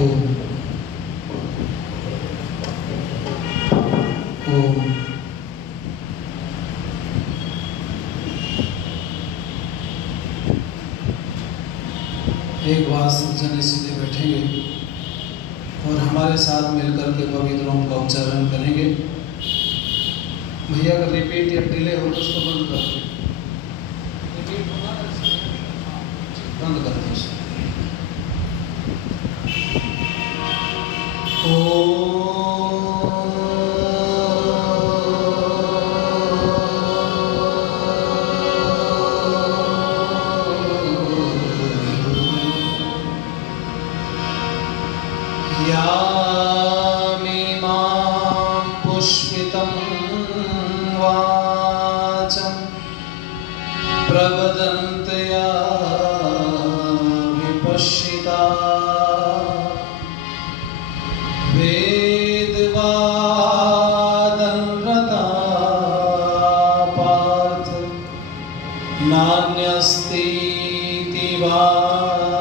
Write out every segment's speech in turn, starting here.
ओम ओम। एक बार सब जने सीधे बैठेंगे और हमारे साथ मिलकर के पवित्र ओम का उच्चारण करेंगे। भैया अगर रिपीट या डिले हो तो उसको बंद कर दो। रिपीट होगा बंद कर दो। यामिमां पुष्पितं वाचं प्रवदन्त्या विपश्चिता वेदवादनरता पार्थ नान्यस्तीति वादिनः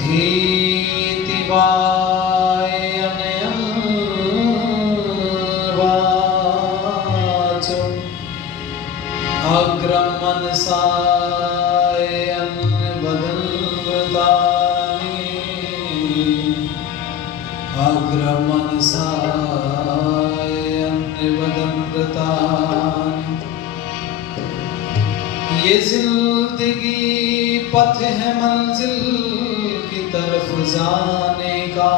धीतिवायनयं वाचो अग्रं मनसा ये जिंदगी पथ है मंजिल की तरफ जाने का,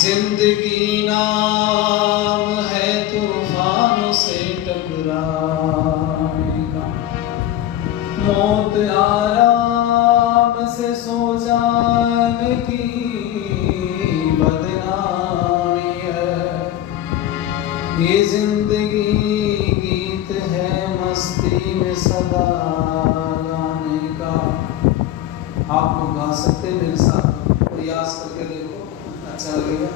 जिंदगी नाम है तूफानों से टकराने का। मौत आराम से सो जाने की बदनामी है। ये जिंदगी गीत है मस्ती में सदा गाने का। आप लोग गा सकते मेरे साथ, प्रयास करके देखो, अच्छा लगेगा।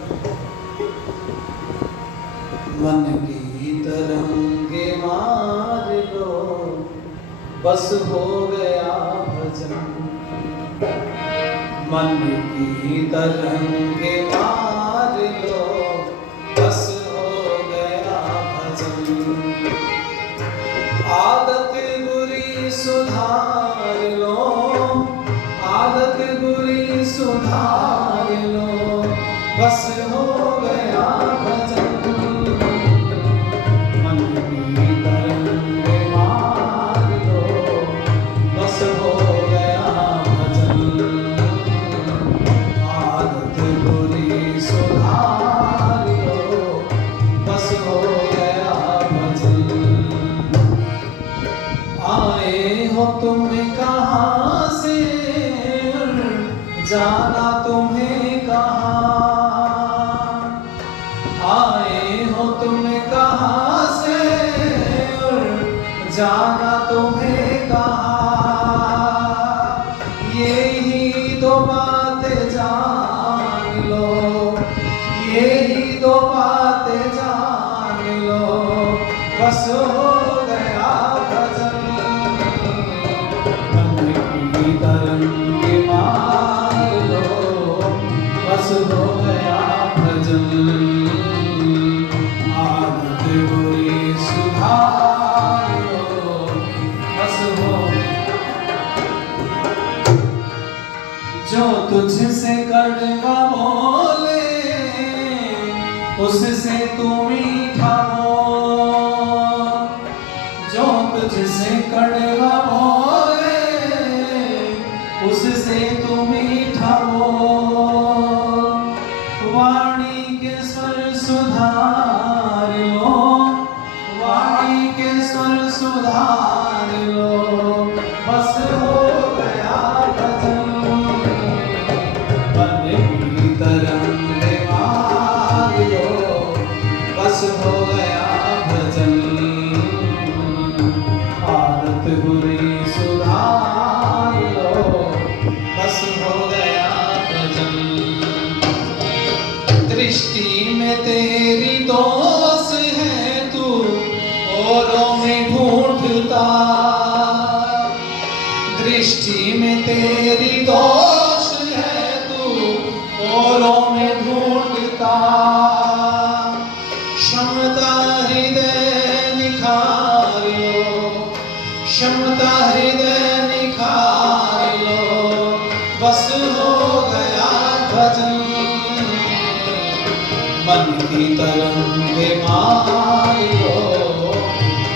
मन की तरंगे मार लो, बस हो गया भजन। मन की तरंगे मार लो, बस हो गया भजन। आदत बुरी सुधार लो, आदत बुरी सुधार लो, बस हो गया भजन। मन की तरंगे मार लो, बस हो गया भजन। आदत बुरी सुधार लो, बस हो गया भजन। आए हो तुम कहाँ से, जाना तुम्हें कहाँ। आए हो तुम कहाँ से, जाना तुम्हें कहाँ। यही दो बातें जान लो, यही दो बातें जान लो, बस हो गया भजन। मन की तरंगे मार लो, बस हो गया भजन। आदत बुरी सुधार लो, बस हो। जो तुझसे कड़वा बोले, उससे तू मीठा बोल। जो तुझसे कड़वा बोले, उससे तू मीठा बोल। वाणी के स्वर सुधार लो, वाणी के स्वर सुधार लो, बस हो गया भजन। मन की तरंगे मार लो, बस हो गया भजन। आदत बुरी सुधार लो, बस हो गया भजन। दृष्टि में तेरी दोष है तू, औरों में ढूंढता दृष्टि में तेरी दोष है, तू औरों में ढूंढता। क्षमता हृदय निखार लो, क्षमता हृदय निखार लो, बस हो गया भजन। मन की तरंगे मार लो,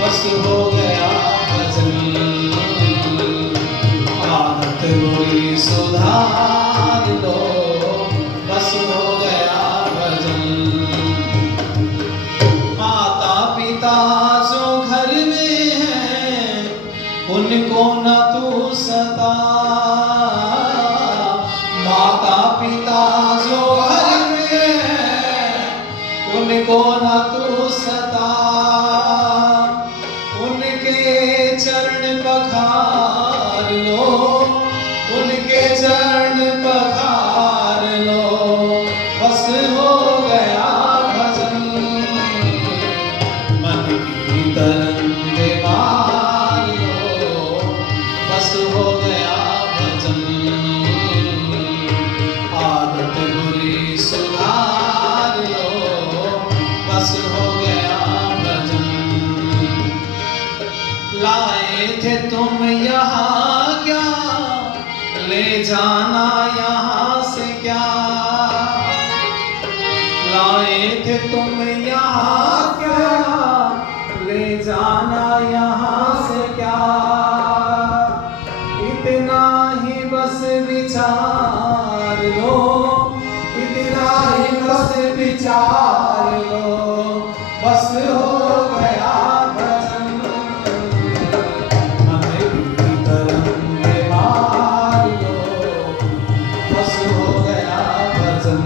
बस हो गया भजन। आदत बुरी सुधार लो, बस हो गया भजन। माता पिता जो घर में हैं, उनको न तू सता। माता पिता जो घर में हैं, उनको न तू सता। उनके चरण पखार लो, उनके चरण पखार लो, बस हो गया भजन। मन की तरंगे मार लो, बस हो गया भजन। आदत बुरी सुधार लो, बस हो गया भजन। लाए थे तुम यहाँ क्या, ले जाना यहाँ से क्या। लाए थे तुम यहाँ क्या, ले जाना यहाँ से क्या। इतना ही बस विचार लो, इतना ही बस विचार लो, बस हो गया भजन। मन की तरंगे मार लो, बस हो गया भजन।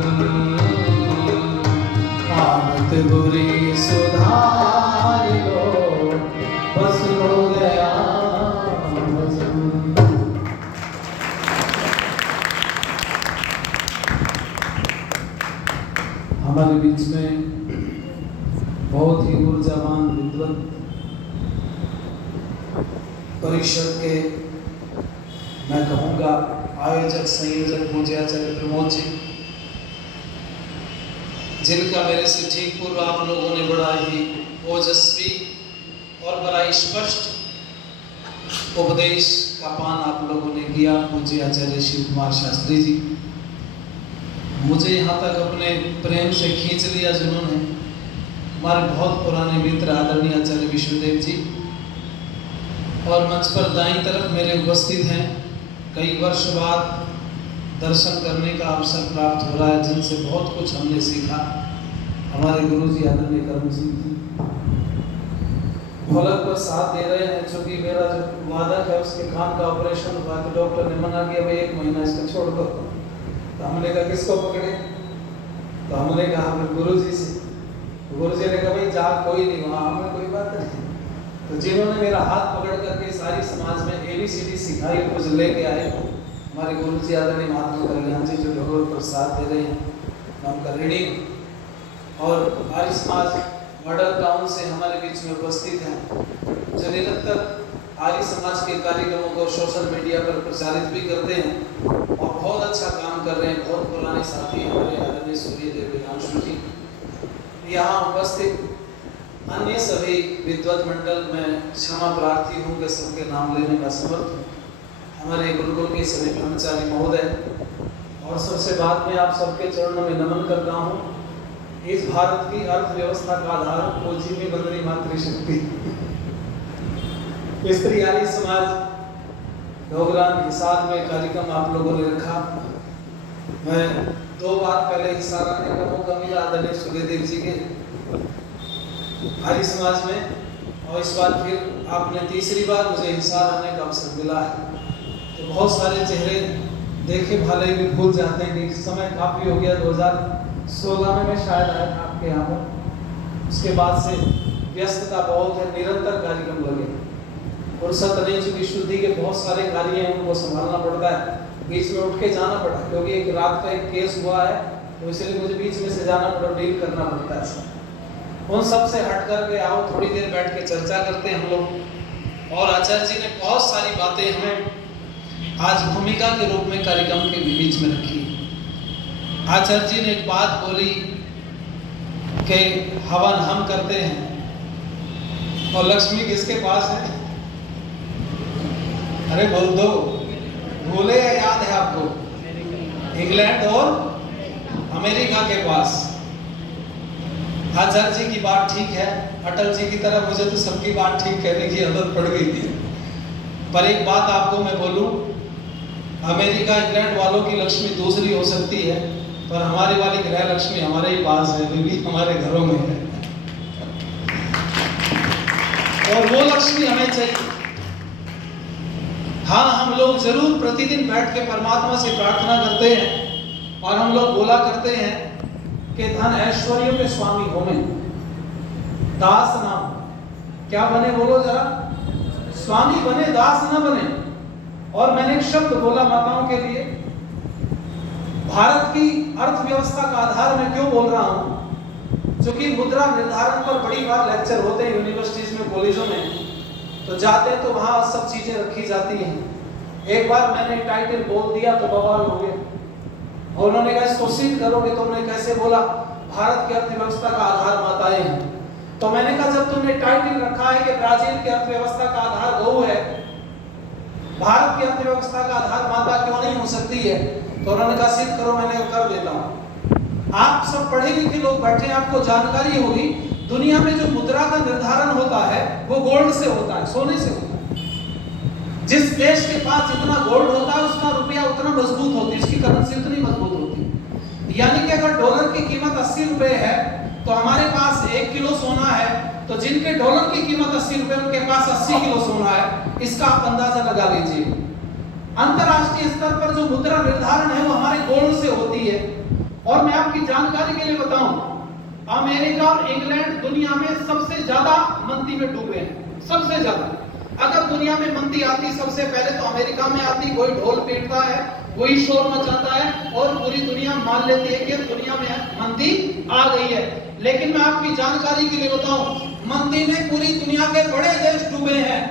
आदत बुरी सुधार लो, बस हो गया भजन। हमारे बीच में बहुत ही ऊर्जावान विद्वत परिषद के मैं कहूँगा आयोजक संयोजक मुझे आचार्य प्रमोद जी, जिनका मेरे से ठीक पूर्व आप लोगों ने बड़ा ही ओजस्वी और बड़ा ही स्पष्ट उपदेश का पान आप लोगों ने किया। पूज्य आचार्य शिव कुमार शास्त्री जी, मुझे यहाँ तक अपने प्रेम से खींच लिया जिन्होंने। हमारे बहुत पुराने मित्र आदरणीय आचार्य विश्वदेव जी, और मंच पर दाईं तरफ मेरे उपस्थित हैं। कई वर्ष बाद दर्शन करने का अवसर प्राप्त हो रहा है, जिनसे बहुत कुछ हमने सीखा। हमारे गुरु जी आदरणीय कर्म सिंह जी भोलक पर साथ दे रहे हैं। चूँकि मेरा जो वादक है उसके कान का ऑपरेशन हुआ, तो डॉक्टर ने मना किया भाई 1 महीना इसको छोड़ दो। तो हमने कहा किसको पकड़े, तो हमने कहा फिर गुरु जी से। गुरु जी ने कहा भाई जा कोई नहीं वहाँ, हमें कोई बात नहीं। तो जिन्होंने मेरा हाथ पकड़ करके सारी समाज में ABCD सिखाई, कुछ लेके आए, हमारे गुरु जी आदरणीय महात्मा कल्याण जी जो भगवत प्रसाद दे रहे हैं, मैं उनका ऋणी। और आर्य समाज मॉडल टाउन से हमारे बीच में उपस्थित हैं, जो निरंतर आर्य समाज के कार्यक्रमों को सोशल मीडिया पर प्रचारित भी करते हैं और बहुत अच्छा काम कर रहे हैं। बहुत पुराने साथी हमारे आदरणीय सूर्यदेव विधांशु जी, यहाँ उपस्थित अन्य सभी विद्वत मंडल में क्षमा प्रार्थी हूँ कि सबके नाम लेने का समर्थ हूँ। हमारे गुरुकुल के सभी ब्रह्मचारी महोदय, और सबसे बाद में आप सबके चरणों में नमन करता हूँ। इस भारत की अर्थव्यवस्था का आधार पूंजी में बंदनी मातृशक्ति। स्त्री आर्य समाज डोगरान हिसार में कार्यक्रम आप लोगों ने रखा। मैं 2 बार पहले हिसार आने का मौका मिला आदरणीय सूर्यदेव जी के आर्य समाज में, और इस बार फिर आपने तीसरी बार मुझे हिसार आने का अवसर मिला है। तो बहुत सारे चेहरे देखे भाले भी भूल जाते हैं कि समय काफ़ी हो गया। 2016 में मैं शायद आया था आपके यहाँ पर। उसके बाद से व्यस्तता बहुत है, निरंतर कार्यक्रम लगे। फुर्सत नहीं, चूँकि शुद्धि के बहुत सारे कार्य हैं, उनको संभालना पड़ता है। बीच में उठ के जाना पड़ा, क्योंकि एक रात का एक केस हुआ है, तो इसलिए मुझे बीच में से जाना पड़ा, डील करना पड़ता है सब। उन सब से हट करके आओ, थोड़ी देर बैठ के चर्चा करते हैं हम लोग। और आचार्य जी ने बहुत सारी बातें हमें आज भूमिका के रूप में कार्यक्रम के बीच में रखी। आचार्य जी ने एक बात बोली कि हवन हम करते हैं और लक्ष्मी किसके पास है? अरे बोल दो, भूले या याद है आपको? इंग्लैंड और अमेरिका के पास। आचार्य जी की बात ठीक है, अटल जी की तरह मुझे तो सबकी बात ठीक कहने की आदत पड़ गई थी। पर एक बात आपको मैं बोलूं, अमेरिका इंग्लैंड वालों की लक्ष्मी दूसरी हो सकती है, पर हमारी वाली ग्रह लक्ष्मी हमारे ही पास है, वे भी हमारे घरों में है और वो लक्ष्मी हमें चाहिए। हाँ, हम लोग जरूर प्रतिदिन बैठ के परमात्मा से प्रार्थना करते हैं और हम लोग बोला करते हैं कि धन ऐश्वर्यों के स्वामी होने, दास ना क्या बने, बोलो जरा, स्वामी बने, दास ना बने। और मैंने एक शब्द बोला माताओं के लिए, भारत की अर्थव्यवस्था का आधार मैं क्यों बोल रहा हूं? क्योंकि मुद्रा निर्धारण पर बड़ी बार लेक्चर होते हैं यूनिवर्सिटीज में, कॉलेजों में, तो जाते हैं तो वहां सब चीजें रखी जाती हैं। एक बार मैंने टाइटल बोल दिया तो बवाल हो गया और उन्होंने कहा इसको सिद्ध करोगे? तो उन्होंने कैसे बोला? भारत की अर्थव्यवस्था का आधार माताएं हैं। तो मैंने कहा जब तुमने टाइटल रखा है कि ब्राजील की अर्थव्यवस्था का आधार गौ है, भारत की अर्थव्यवस्था का आधार माता क्यों नहीं हो सकती है? तो उन्होंने कहा सिद्ध करो। मैंने कर देता हूं। आप सब पढ़े लिखे लोग बैठे हैं, आपको जानकारी होगी, दुनिया में जो मुद्रा का निर्धारण होता है वो गोल्ड से होता है, सोने से होता है। जिस देश के पास जितना गोल्ड होता है उसका रुपया उतना मजबूत होती है, उसकी करेंसी उतनी मजबूत होती है। यानी कि अगर डॉलर की कीमत 80 रुपए है तो हमारे पास 1 किलो सोना है, तो जिनके डॉलर की कीमत 80 रुपए उनके पास 80 किलो सोना है। इसका आप अंदाजा लगा लीजिए। अंतरराष्ट्रीय स्तर पर जो मुद्रा निर्धारण है वो हमारे गोल्ड से होती है। और मैं आपकी जानकारी के लिए बताऊं, अमेरिका और इंग्लैंड दुनिया में सबसे ज्यादा मंदी में डूबे हैं, सबसे ज्यादा। अगर दुनिया में मंदी आती सबसे पहले तो अमेरिका में आती, कोई ढोल पीटता है, कोई शोर मचाता है और पूरी दुनिया मान लेती है कि दुनिया में मंदी आ गई है। लेकिन मैं आपकी जानकारी के लिए बताऊं, मंदी में पूरी दुनिया के बड़े देश डूबे हैं,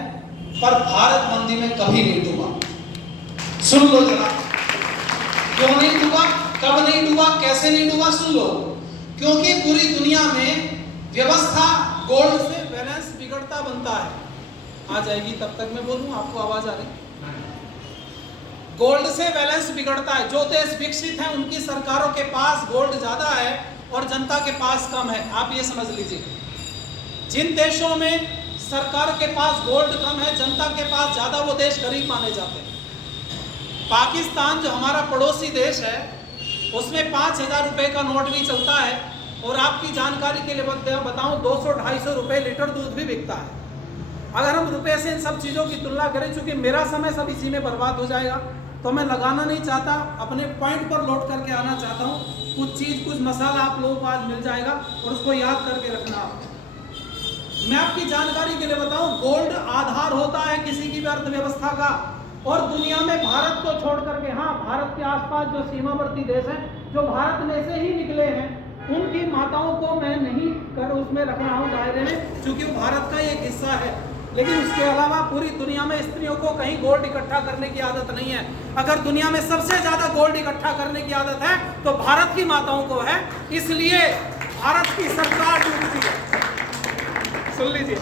पर भारत मंदी में कभी नहीं डूबा। सुन लो जरा, क्यों नहीं डूबा, कब नहीं डूबा, कैसे नहीं डूबा, सुन लो। क्योंकि पूरी दुनिया में व्यवस्था गोल्ड से बैलेंस बिगड़ता बनता है। आ जाएगी तब तक मैं बोलूं, आपको आवाज आ रही? गोल्ड से बैलेंस बिगड़ता है। जो देश विकसित हैं उनकी सरकारों के पास गोल्ड ज्यादा है और जनता के पास कम है। आप ये समझ लीजिए, जिन देशों में सरकार के पास गोल्ड कम है, जनता के पास ज्यादा, वो देश गरीब माने जाते हैं। पाकिस्तान जो हमारा पड़ोसी देश है उसमें 5000 रुपए का नोट भी चलता है और आपकी जानकारी के लिए बताऊं 200-250 रुपए लीटर दूध भी बिकता है। अगर हम रुपए से इन सब चीज़ों की तुलना करें, चूंकि मेरा समय सब इसी में बर्बाद हो जाएगा तो मैं लगाना नहीं चाहता, अपने पॉइंट पर लौट करके आना चाहता हूँ। कुछ मसाला आप लोगों को आज मिल जाएगा और उसको याद करके रखना। मैं आपकी जानकारी के लिए बताऊं, गोल्ड आधार होता है किसी की भी अर्थव्यवस्था का। और दुनिया में भारत को छोड़ करके, हाँ, भारत के आसपास जो सीमावर्ती देश हैं, जो भारत में से ही निकले हैं, उनकी माताओं को मैं नहीं कर उसमें रख रहा हूँ दायरे में, क्योंकि वो भारत का एक हिस्सा है। लेकिन उसके अलावा पूरी दुनिया में स्त्रियों को कहीं गोल्ड इकट्ठा करने की आदत नहीं है। अगर दुनिया में सबसे ज्यादा गोल्ड इकट्ठा करने की आदत है तो भारत की माताओं को है। इसलिए भारत की सरकार डूबती है। सुन लीजिए,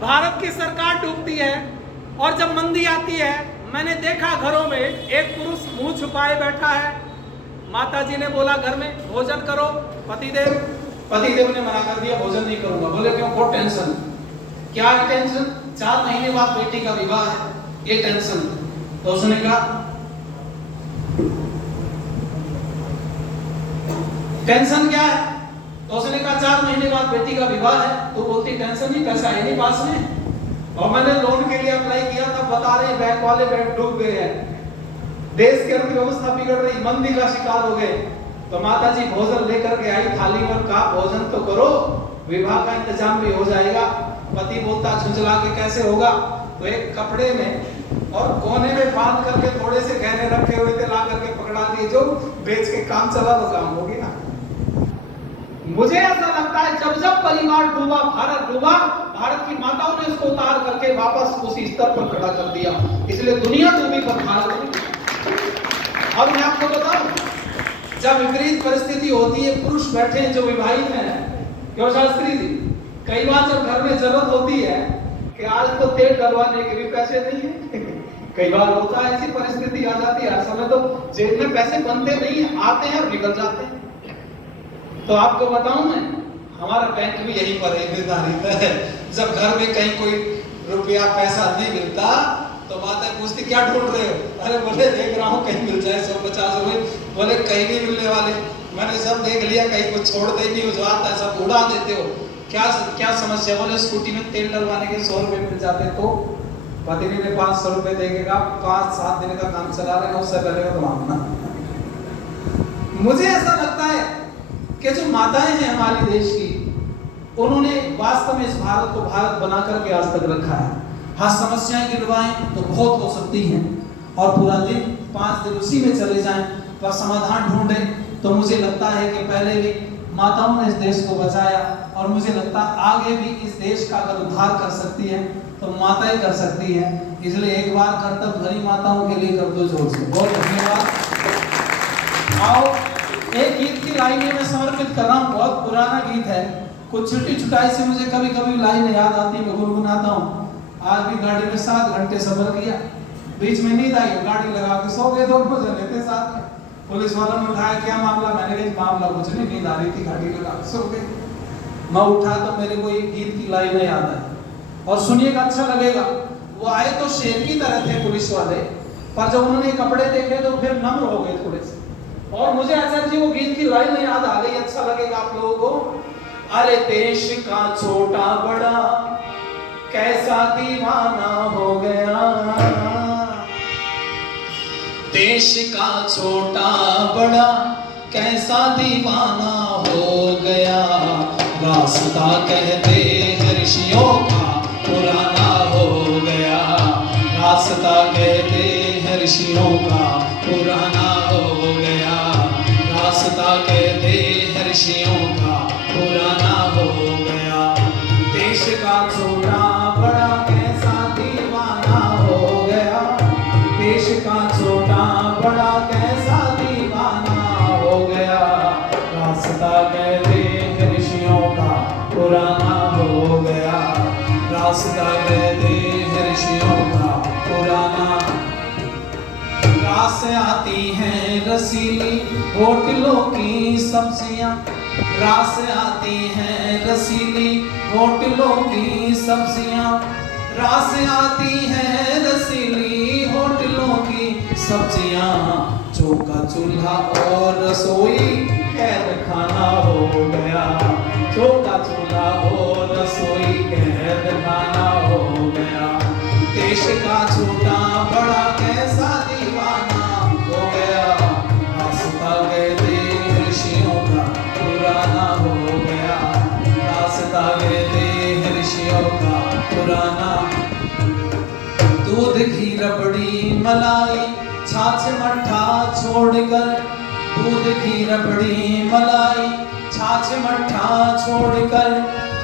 भारत की सरकार डूबती है। और जब मंदी आती है, मैंने देखा घरों में एक पुरुष मुंह छुपाए बैठा है। माता जी ने बोला घर में भोजन करो, पतिदेव ने मना कर दिया, भोजन नहीं करूंगा। बोले क्यों? बहुत टेंशन। क्या है टेंशन? 4 महीने बाद बेटी का विवाह है, ये टेंशन। तो उसने कहा टेंशन क्या है? तो उसने कहा 4 महीने बाद बेटी का विवाह है। तो बोलती टेंशन नहीं, पैसा है नहीं पास में। और मैंने लोन के लिए अप्लाई किया था, बता रहे बैंक वाले बैंक डूब गए हैं, देश की अर्थव्यवस्था बिगड़ रही, मंदी का शिकार हो गए। तो माता जी भोजन लेकर के आई थाली में, कहा भोजन तो करो, विवाह का इंतजाम भी हो जाएगा। पति बोलता झुंझला के कैसे होगा? तो एक कपड़े में और कोने में बांध करके थोड़े से गहने रखे हुए थे, ला करके पकड़ा दिए, जो बेच के काम चला तो काम हो गया। मुझे ऐसा लगता है जब जब परिवार डूबा, भारत डूबा, भारत की माताओं ने उसको उतार करके वापस उसी स्तर पर खड़ा कर दिया, इसलिए दुनिया डूबी पर भारत डूबी। और मैं आपको बताऊं, जब विपरीत परिस्थिति होती है, पुरुष बैठे हैं जो विवाहित हैं, क्यों शास्त्री जी, कई बार जब घर में जरूरत होती है कि आज तो तेल डलवाने के भी पैसे नहीं है कई बार होता है, ऐसी परिस्थिति आ जाती है, हर समय तो जेब में पैसे बनते नहीं है, आते हैं और निकल जाते हैं। तो आपको बताऊं मैं, हमारा बैंक भी यहीं पर है, निर्धारित है। जब घर में कहीं कोई रुपया पैसा नहीं मिलता तो माता पूछती क्या ढूंढ रहे हो? अरे बोले देख रहा हूँ कहीं मिल जाए 150 रुपए। बोले कहीं नहीं मिलने वाले, मैंने सब देख लिया, कहीं कुछ छोड़ते नहीं हो, जो आता है सब उड़ा देते हो। क्या समस्या? बोले स्कूटी में तेल डलवाने के 100 रुपए मिल जाते तो पति ने 500 रुपए देगा, 5-7 दिन का काम चला रहे हैं, उससे पहले का तो मांगना। मुझे ऐसा लगता है कि जो माताएं हैं हमारे देश की, उन्होंने वास्तव में इस भारत को भारत बना करके आज तक रखा है। हाँ, समस्याएं गिरवाएं तो बहुत हो सकती हैं और पूरा दिन 5 दिन उसी में चले जाएं, पर समाधान ढूंढें तो मुझे लगता है कि पहले भी माताओं ने इस देश को बचाया और मुझे लगता है आगे भी इस देश का अगर उद्धार कर सकती है तो माताएं कर सकती हैं। इसलिए एक बार कर्तव्य भरी माताओं के लिए कर दो जोर से बहुत धन्यवाद। आओ एक गीत की लाइनें मैं समर्पित कर रहा हूँ, बहुत पुराना गीत है, कुछ छुट्टी छुटाई से मुझे कभी कभी लाइन याद आती है, मैं गुनगुनाता हूँ। आज भी गाड़ी में 7 घंटे सफर किया, बीच में नींद आई, गाड़ी लगा के सो गए, 2 बजे लेते साथ में। पुलिस वालों ने उठाया क्या मामला? मैंने कहा मामला कुछ नहीं, नींद आ रही थी, गाड़ी लगा के सो गए। मैं उठा तो मेरे को एक गीत की लाइन याद आई और सुनिएगा, अच्छा लगेगा। वो आए तो शेर की तरह थे पुलिस वाले, पर जब उन्होंने कपड़े देखे तो फिर नम्र हो गए थोड़े से। और मुझे ऐसा जी वो गीत की लाइन याद आ गई, अच्छा लगेगा आप लोगों को। अरे देश का छोटा बड़ा कैसा दीवाना हो गया, देश का छोटा बड़ा कैसा दीवाना हो गया, रास्ता कहते हैं ऋषियों का पुराना हो गया, रास्ता कहते हैं ऋषियों का पुराना हो गया, रास्ता कहते हैं ऋषियों का पुराना हो गया, देश का छोटा बड़ा कैसा दीवाना हो गया, देश का छोटा बड़ा कैसा दीवाना हो गया, रास्ता कहते हैं ऋषियों का पुराना हो गया, रास्ता कहते हैं ऋषियों का पुराना। रास आती हैं रसीली होटलों की सब्जियां, रास आती हैं रसीली होटलों की सब्जियां, रास आती हैं रसीली होटलों की सब्जियां, चौका चूल्हा और रसोई कैद खाना हो गया, चौका चूल्हा और रसोई कैद खाना हो गया, देश का छोटा बड़ा कैसा दीवाना हो गया, रास्ता कहते हैं ऋषियों का पुराना हो गया, रास्ता कहते हैं ऋषियों का पुराना। दूध घी रबड़ी मलाई छाछ मट्ठा छोड़कर, दूध घी रबड़ी मलाई छाछ मट्ठा छोड़कर,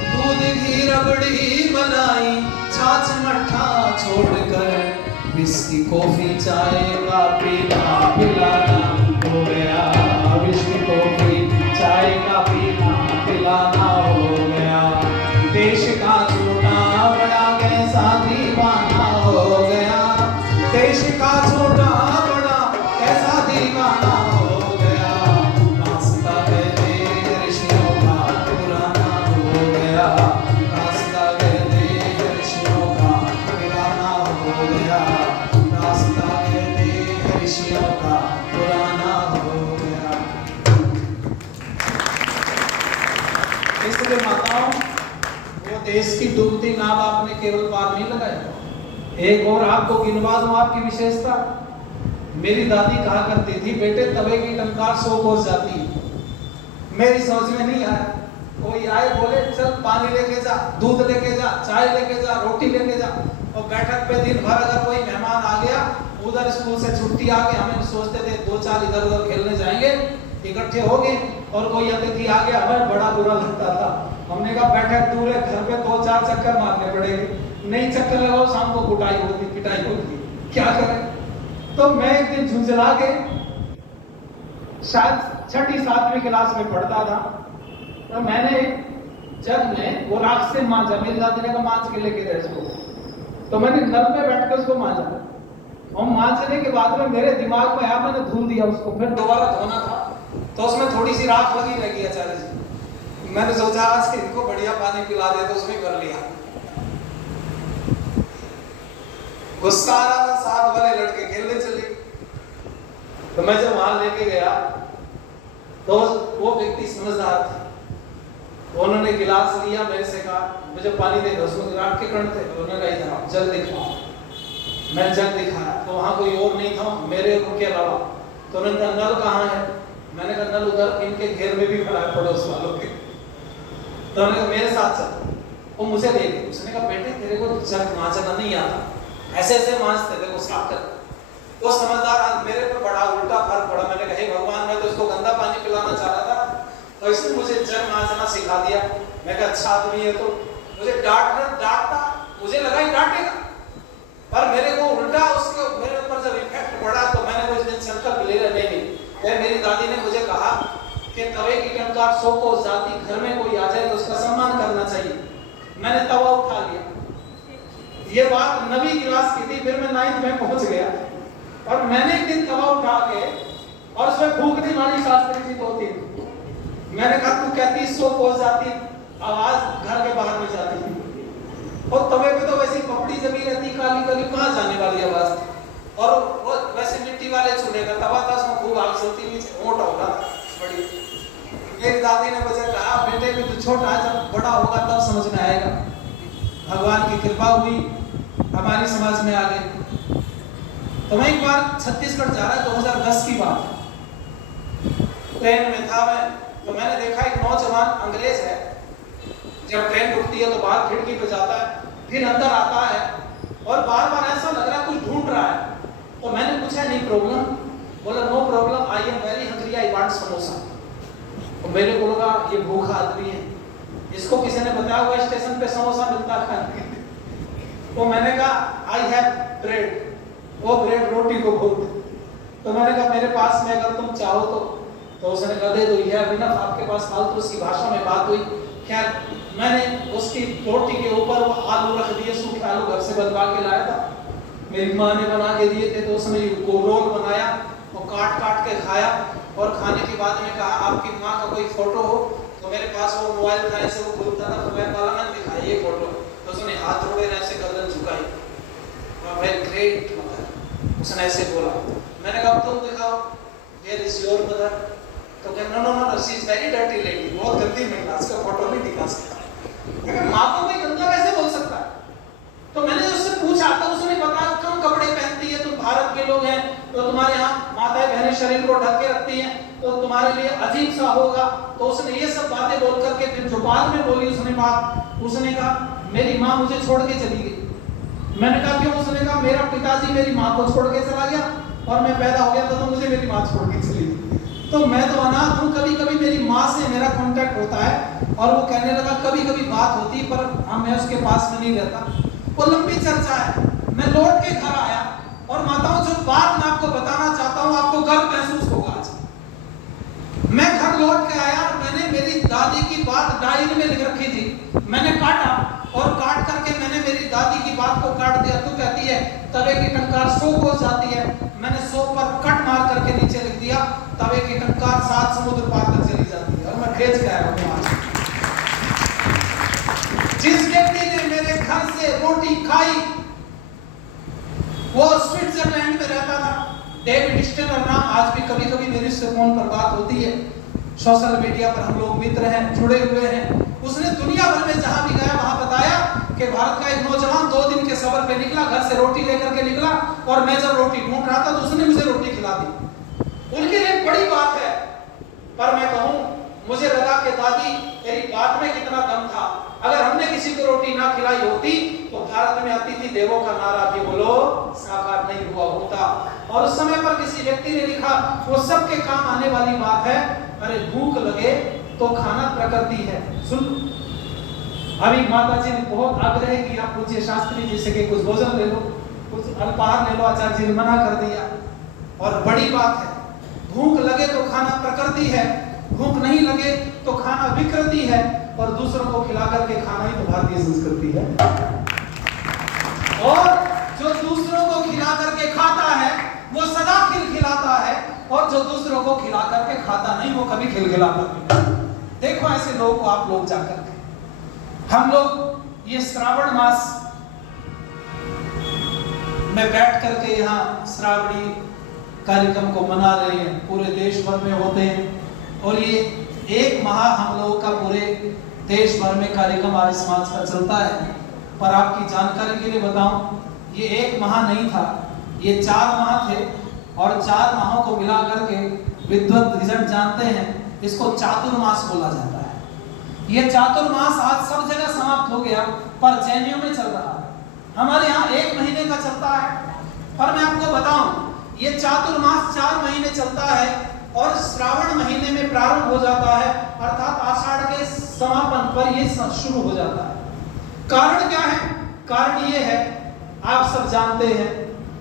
दूध घी रबड़ी मलाई छाछ मट्ठा छोड़कर, विस्की कॉफी चाय का पीना पिलाना हो गया, विस्की कॉफी चाय का पीना पिलाना हो गया, देश का छोटा बड़ा कैसा दीवाना हो गया, देश का छोटा बड़ा कैसा दीवाना हो गया, रास्ता कहते हैं ऋषियों का पुराना हो गया, रास्ता कहते हैं ऋषियों का पुराना हो गया, रास्ता कहते हैं ऋषियों का पुराना हो गया। इसलिए माताओं, वो देश की डूबती नाव आपने केवल पार नहीं लगाया। एक और आपको गिनवा दूं आपकी विशेषता। मेरी दादी कहा करती थी, बेटे तवे की टंकार 100 कोस जाती है। मेरी समझ में नहीं आया, कोई आए बोले चल पानी लेके जा, दूध लेके जा, चाय लेके जा, रोटी लेके जा, और बैठक पे दिन भर अगर कोई मेहमान आ गया, उधर स्कूल से छुट्टी आ गई, हमें सोचते थे 2-4 इधर उधर खेलने जाएंगे, इकट्ठे हो गए और कोई अतिथि आ गया, हमें बड़ा बुरा लगता था। हमने कहा बैठक दूर है, घर पे 2-4 चक्कर मारने पड़ेंगे, नहीं चक्कर लगाओ शाम को कुटाई होगी, पिटाई होगी, क्या करें। तो मैं एक दिन झुंझला के शायद 6ठी-7वीं क्लास में पढ़ता था, तो मैंने जग में वो राख से मांझा, मेरी दादी ने कहा मांझ के लेके रह इसको, तो मैंने नल पे बैठ कर उसको मांझा और मांझने के बाद में मेरे दिमाग में आया, मैंने धुल दिया उसको, फिर दोबारा धोना था तो उसमें थोड़ी सी राख लगी रह गई अचानक। मैंने सोचा आज इनको बढ़िया पानी पिला दे, तो उसमें कर लिया। गुस्सा आ रहा था, साथ वाले लड़के खेलने चले, तो मैं जब वहां लेके गया तो वो व्यक्ति समझदार थे, तो उन्होंने गिलास लिया, मेरे से कहा मुझे पानी दे दो, उसमें राख के कण थे, उन्होंने कहा इधर आओ जल दिखाओ। मैं जग दिखाया तो वहां कोई और नहीं था मेरे के अलावा, तो उन्होंने कहा नल कहाँ है, मैंने कहा नल उधर इनके घेर में भी खड़ा है पड़ोस वालों के, तो उन्होंने कहा मेरे साथ चल। वो मुझे ले गए, उसने कहा बेटे तेरे को जग मांझना नहीं आता, ऐसे ऐसे मांझते थे, वो साफ कर। वो समझदार आज मेरे पर बड़ा उल्टा फर्क पड़ा। मैंने कहा हे भगवान, मैं तो इसको गंदा पानी पिलाना चाह रहा था और इसने मुझे जग मांझना सिखा दिया। मैं कहा अच्छा आदमी है, तो मुझे डांटता, मुझे लगा ही डांटेगा, पर मेरे को उल्टा उसके मेरे ऊपर जब इफेक्ट पड़ा तो मैंने वो इस दिन संकल्प ले लिया, नहीं फिर मेरी दादी ने मुझे कहा कि तवे की टंकार 100 को जाती, घर में कोई आ जाए तो उसका सम्मान करना चाहिए। मैंने तवा उठा लिया। ये बात 9वीं क्लास की थी, फिर मैं 9th में पहुंच गया और मैंने एक दिन तवा उठा के और उसमें फूंक दी माली शास्त्री जी 2-3। मैंने कहा तू कहती 100 पहुंच जाती, आवाज घर के बाहर में जाती थी, और तवे पे तो वैसी पपड़ी जमी रहती काली काली, कहाँ जाने वाली आवाज, और वो वैसे मिट्टी वाले चूल्हे का तवा था, उसमें खूब आग चलती, नीचे मोटा हो रहा था बड़ी। मेरी दादी ने मुझे कहा बेटे भी तू छोटा है, जब बड़ा होगा तब समझ में आएगा। भगवान की कृपा हुई, हमारी समाज में आ गए। तो मैं एक बार छत्तीसगढ़ जा रहा, 2010 की बात, ट्रेन में था मैं, तो मैंने देखा एक नौजवान अंग्रेज है, जब ट्रेन रुकती है तो बाहर खिड़की पे जाता है, फिर अंदर आता है और बार बार ऐसा लग रहा है कुछ ढूंढ रहा है। तो मैंने पूछा नहीं प्रॉब्लम, बोला no problem, I am very hungry, I want samosa. तो मेरे को लगा ये भूखा आदमी है, इसको किसी ने बताया हुआ स्टेशन पे समोसा मिलता है। तो मैंने कहा आई हैव ब्रेड, वो ब्रेड रोटी को बोलते। तो मैंने कहा मेरे पास में अगर तुम चाहो तो उसने कहा दे दो, ये अभी ना आपके पास फालतू उसकी भाषा में बात हुई। क्या मैंने उसकी रोटी के ऊपर वो आलू रख दिए, सूखे आलू घर से बनवा के लाया था, मेरी माँ ने बना के दिए थे, तो उसने रोल बनाया और काट काट के खाया, और खाने के बाद में कहा आपकी माँ का कोई फोटो हो, तो मेरे पास वो मोबाइल था, ऐसे वो खुलता था, तो मैं बोला मैंने दिखाया ये फोटो, तो उसने हाथ जोड़े ऐसे गर्दन झुकाई, वेरी ग्रेट मदर, उसने ऐसे बोला। मैंने कहा तुम दिखाओ, वेयर इज योर मदर, तो कहना no no no she is very dirty lady, बहुत गंदी महिला, उसका फोटो नहीं दिखा सकता। माँ को कोई गंदा कैसे बोल सकता है? तो मैंने उससे पूछा, तो उसने बताया कम कपड़े पहनती है, तुम भारत के लोग हैं, तो तुम्हारे यहाँ माताएं बहनें शरीर को ढक के रखती हैं, तो तुम्हारे लिए अजीब सा होगा। तो उसने ये सब बातें बोल करके फिर जो बाद में बोली उसने बात, उसने कहा मेरी माँ मुझे छोड़ के चली गई। मैंने कहा क्यों? उसने कहा मेरा पिताजी मेरी माँ को छोड़ के चला गया और मैं पैदा हो गया तो मुझे मेरी माँ छोड़ के चली गई, तो मैं तो अनाथ हूँ। कभी कभी मेरी माँ से मेरा कांटेक्ट होता है, और वो कहने लगा कभी कभी बात होती, पर मैं उसके पास में नहीं रहता। वो लंबी चर्चा है। मैं लौट के घर आया और माताओं जो बात मैं आपको बताना चाहता हूँ, आपको गर्व महसूस होगा आज। मैं घर लौट के आया और मैंने मेरी दादी की बात डायरी में लिख रखी थी, मैंने काटा और काट करके मैंने मेरी दादी की बात को काट दिया। तू कहती है तवे की टंकार 100 को जाती है, मैंने 100 पर कट मार करके नीचे लिख दिया तवे की टंकार 7 समुद्र पार तक चली जाती है, और मैं भेज के आया हूँ। जिस व्यक्ति ने मेरे घर से रोटी खाई वो स्विट्जरलैंड में रहता था, डेविड स्टेनर नाम, आज भी कभी कभी मेरी से फोन पर बात होती है, सोशल मीडिया पर हम लोग मित्र हैं, जुड़े हुए हैं। उसने दुनिया भर में जहां भी गया वहां बताया कि भारत का एक नौजवान 2 दिन के सफर पे निकला, घर से रोटी लेकर के निकला, और मैं जब रोटी ढूंढ रहा था तो उसने मुझे रोटी खिला दी। उनके लिए बड़ी बात है, पर मैं कहूं मुझे लगा कि दादी तेरी बात में कितना दम था। अगर हमने किसी को रोटी ना खिलाई होती तो भारत में अतिथि देवों का नारा भी बोलो साकार नहीं हुआ होता। और उस समय पर किसी व्यक्ति ने लिखा, वो सबके काम आने वाली बात है, अरे भूख लगे तो खाना प्रकृति है। सुन, अभी माता जी ने बहुत आग्रह किया पूज्य शास्त्री जी से कि कुछ भोजन ले लो, कुछ अल्पाहार ले लो, आचार्य जी ने मना कर दिया। और बड़ी बात है, भूख लगे तो खाना प्रकृति है, भूख नहीं लगे तो खाना विकृति है, और दूसरों को खिला करके खाना ही तो भारतीय संस्कृति है। और जो दूसरों को खिला करके खाता है वो सदा खिलखिलाता है, और जो दूसरों को खिला करके खाता नहीं वो कभी खिलखिलाता नहीं। देखो ऐसे लोगों को आप लोग जाकर के, हम लोग ये श्रावण मास में बैठ करके यहाँ श्रावणी कार्यक्रम को मना रहे हैं, पूरे देश भर में होते हैं, और ये एक माह हम लोगों का पूरे देश भर में कार्यक्रम आर्य समाज का चलता है। पर आपकी जानकारी के लिए बताऊं, ये एक माह नहीं था, ये 4 माह थे, और 4 माहों को मिला करके विद्वत रिजल्ट जानते हैं, इसको चातुर्मास बोला जाता है। ये चातुर्मास आज सब जगह समाप्त हो गया, पर जैनियों में चल रहा है। हमारे यहाँ 1 महीने का चलता है, पर मैं आपको बताऊं ये चातुर्मास 4 महीने चलता है, और श्रावण महीने में प्रारंभ हो जाता है, अर्थात आषाढ़ के समापन पर ये शुरू हो जाता है। कारण क्या है? कारण ये है, आप सब जानते हैं,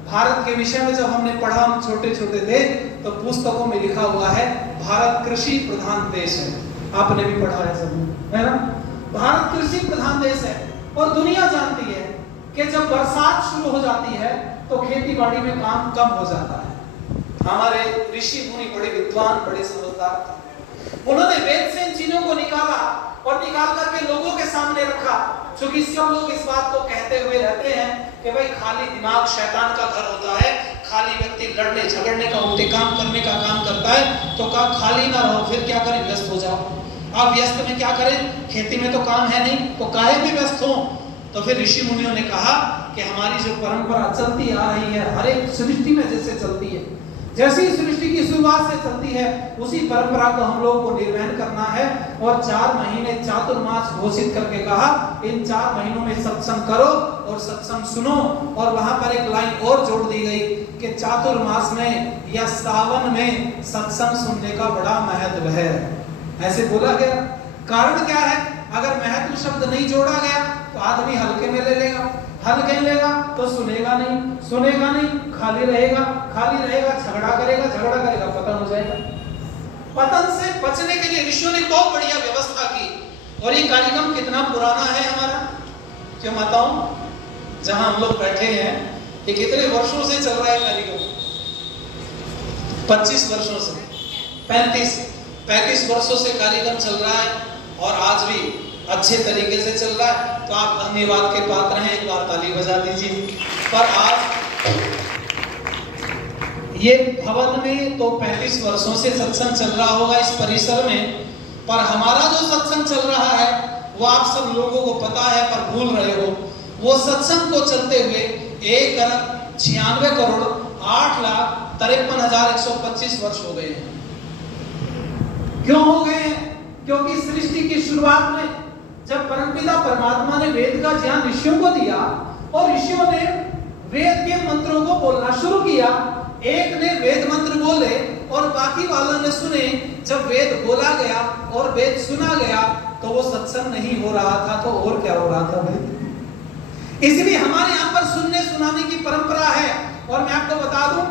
भारत के विषय में जब हमने पढ़ा, हम छोटे छोटे थे, तो पुस्तकों में लिखा हुआ है भारत कृषि प्रधान देश है। आपने भी पढ़ा है सब, है ना? भारत कृषि प्रधान देश है, और दुनिया जानती है कि जब बरसात शुरू हो जाती है तो खेती बाड़ी में काम कम हो जाता है। हमारे ऋषि मुनि बड़े विद्वान, बड़े समझदार थे, उन्होंने वेद से इन चीजों को निकाला, और निकाल करके लोगों के सामने रखा। क्योंकि सब लोग इस बात को कहते हुए रहते हैं कि भाई खाली दिमाग शैतान का घर होता है, खाली व्यक्ति लड़ने झगड़ने का, उल्टे काम करने का काम करता है, तो कहा खाली ना रहो, फिर क्या करें, व्यस्त हो जाओ। आप व्यस्त में क्या करें, खेती में तो काम है नहीं, तो काहे में व्यस्त हो। तो फिर ऋषि मुनियों ने कहा कि हमारी जो परंपरा चलती आ रही है, हर एक सृष्टि में जैसे चलती है, जैसी सृष्टि की शुरुआत से चलती है, उसी परंपरा को हम लोगों को निर्वहन करना है। और 4 महीने चातुर्मास घोषित करके कहा, इन 4 महीनों में सत्संग करो और सत्संग सुनो। और वहां पर एक लाइन और जोड़ दी गई कि चातुर्मास में या सावन में सत्संग सुनने का बड़ा महत्व है, ऐसे बोला गया। कारण क्या है? अगर महत्व शब्द नहीं जोड़ा गया तो आदमी हल्के में ले लेगा, हल्के में लेगा तो सुनेगा नहीं, सुनेगा नहीं, खाली रहेगा, खाली रहेगा, झगड़ा करेगा, झगड़ा करेगा, पतन हो जाएगा। पतन से बचने के लिए ऋषियों ने बहुत बढ़िया व्यवस्था की। और ये कार्यक्रम कितना पुराना है हमारा, क्यों माताओं, जहां हम लोग बैठे हैं, ये कितने वर्षों से चल रहा है कार्यक्रम? 25 वर्षों से, 35 वर्षों से कार्यक्रम चल रहा है, और आज भी अच्छे तरीके से चल रहा है। तो आप धन्यवाद के पात्र हैं, एक बार ताली बजा दीजिए। पर आज ये भवन में तो 35 वर्षों से सत्संग चल रहा होगा इस परिसर में, पर हमारा जो सत्संग चल रहा है वो आप सब लोगों को पता है, पर भूल रहे हो। वो सत्संग को चलते हुए 1,96,08,53,125 वर्ष हो गए हैं। क्यों हो गए हैं? क्योंकि सृष्टि की शुरुआत में जब परमपिता परमात्मा ने वेद का ज्ञान ऋषियों को दिया, और ऋषियों ने वेद के मंत्रों को बोलना शुरू किया, एक ने वेद मंत्र बोले और बाकी वालों ने सुने। जब वेद बोला गया और वेद सुना गया तो वो सत्संग नहीं हो रहा था, तो और क्या हो रहा था भाई? इसलिए हमारे यहाँ पर सुनने सुनाने की परंपरा है। और मैं आपको बता दूं,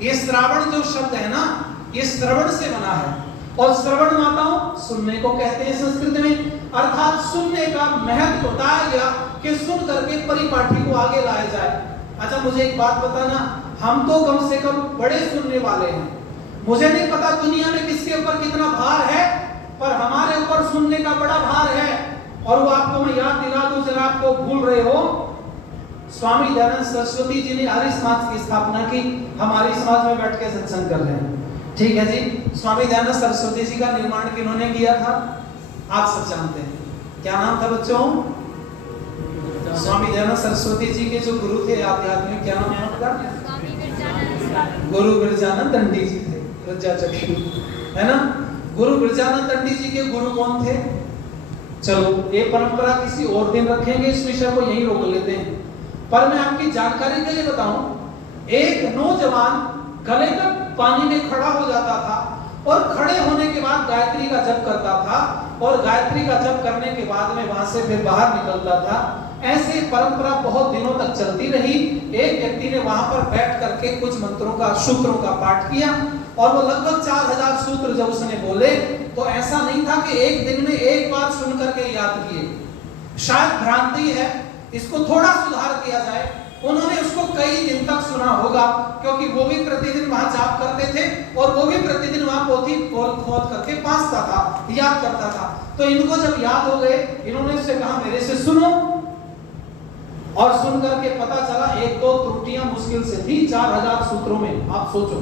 ये श्रावण जो शब्द है ना, ये श्रवण से बना है, और श्रवण माताओं सुनने को कहते हैं संस्कृत में। अर्थात सुनने का महत्व बताया गया कि सुन करके परिपाठी को आगे लाया जाए। अच्छा मुझे एक बात बताना, हम तो कम से कम बड़े सुनने वाले हैं। मुझे नहीं पता दुनिया में किसके ऊपर कितना भार है, पर हमारे ऊपर सुनने का बड़ा भार है। और वो आपको मैं याद दिला दूं, जरा आपको भूल रहे हो, स्वामी दयानंद सरस्वती जी ने आर्य समाज की स्थापना की। हमारे समाज में बैठ के सत्संग कर रहे हैं, ठीक है जी। स्वामी दयानंद सरस्वती जी का निर्माण किन्होंने किया था? आप सब जानते हैं। क्या नाम था बच्चों? स्वामी दयानंद सरस्वती जी के जो गुरु थे आध्यात्मिक, क्या नाम है उनका? गुरु बिरजानंद दंडी जी थे, रज्जा चक्षु, है ना? गुरु बिरजानंद दंडी जी के गुरु कौन थे? चलो ये परंपरा किसी और दिन रखेंगे, इस विषय को यहीं रोक लेते हैं। पर मैं आपकी जानकारी के लिए बताऊं, एक नौजवान गले तक पानी में खड़ा हो जाता था और खड़े होने के बाद गायत्री का जप करता था और गायत्री का जप करने के बाद में वहां से फिर बाहर निकलता था। ऐसे परंपरा बहुत दिनों तक चलती रही। एक व्यक्ति ने वहां पर बैठ करके कुछ मंत्रों का, सूत्रों का पाठ किया और वो लगभग 4000 सूत्र जब उसने बोले तो ऐसा नहीं था कि एक दिन में एक बार सुन करके याद किए। शायद भ्रांति है, इसको थोड़ा सुधार किया जाए। उन्होंने उसको कई दिन तक सुना होगा क्योंकि वो भी प्रतिदिन वहां जाप करते थे और वो भी प्रतिदिन वहां पोथी खोद करके पासता था, याद करता था। तो इनको जब याद हो गए, इन्होंने उससे कहा मेरे से सुनो, और सुन करके पता चला एक दो त्रुटियां मुश्किल से थी 4000 सूत्रों में। आप सोचो,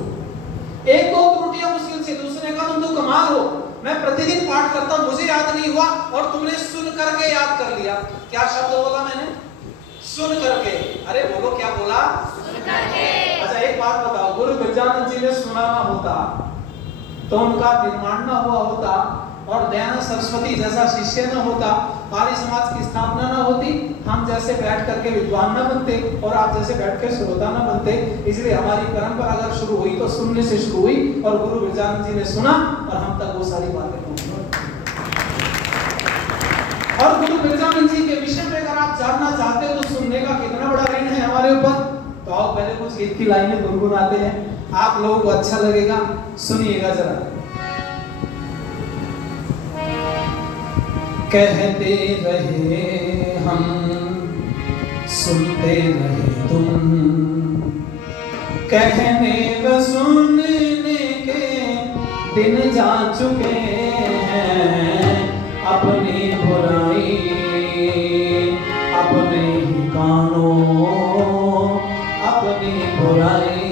एक दो त्रुटियां मुश्किल से। दूसरे कहा तुम तो कमाल हो, मैं प्रतिदिन पाठ करता हूं, मुझे याद नहीं हुआ और तुमने सुन करके याद कर लिया। क्या शब्द बोला मैंने? सुन करके। अरे बोलो, क्या बोला? सुन करके। अच्छा एक बात बताओ, गुरु गजानन जी ने सुना ना होता तो उनका निर्माण ना हुआ होता और दयानंद सरस्वती जैसा शिष्य न होता, पाली समाज की स्थापना न होती, हम जैसे बैठ करके विद्वान न बनते और आप जैसे बैठ कर श्रोता न बनते। इसलिए हमारी परंपरा अगर शुरू हुई तो सुनने से शुरू हुई और गुरु गजानन जी ने सुना और हम तक वो सारी बातें पहुंची। और गुरु गजानन जी के विषय में अगर आप जानना चाहते हो तो सुनने का कितना बड़ा ऋण है हमारे ऊपर, तो आओ पहले कुछ गीत की लाइनें गुनगुनाते हैं, आप लोगों को अच्छा लगेगा, सुनिएगा जरा। कहते रहे हम, सुनते रहे तुम, कहने व सुनने के दिन जा चुके हैं। अपनी बुराई अपने ही कानों, अपनी बुराई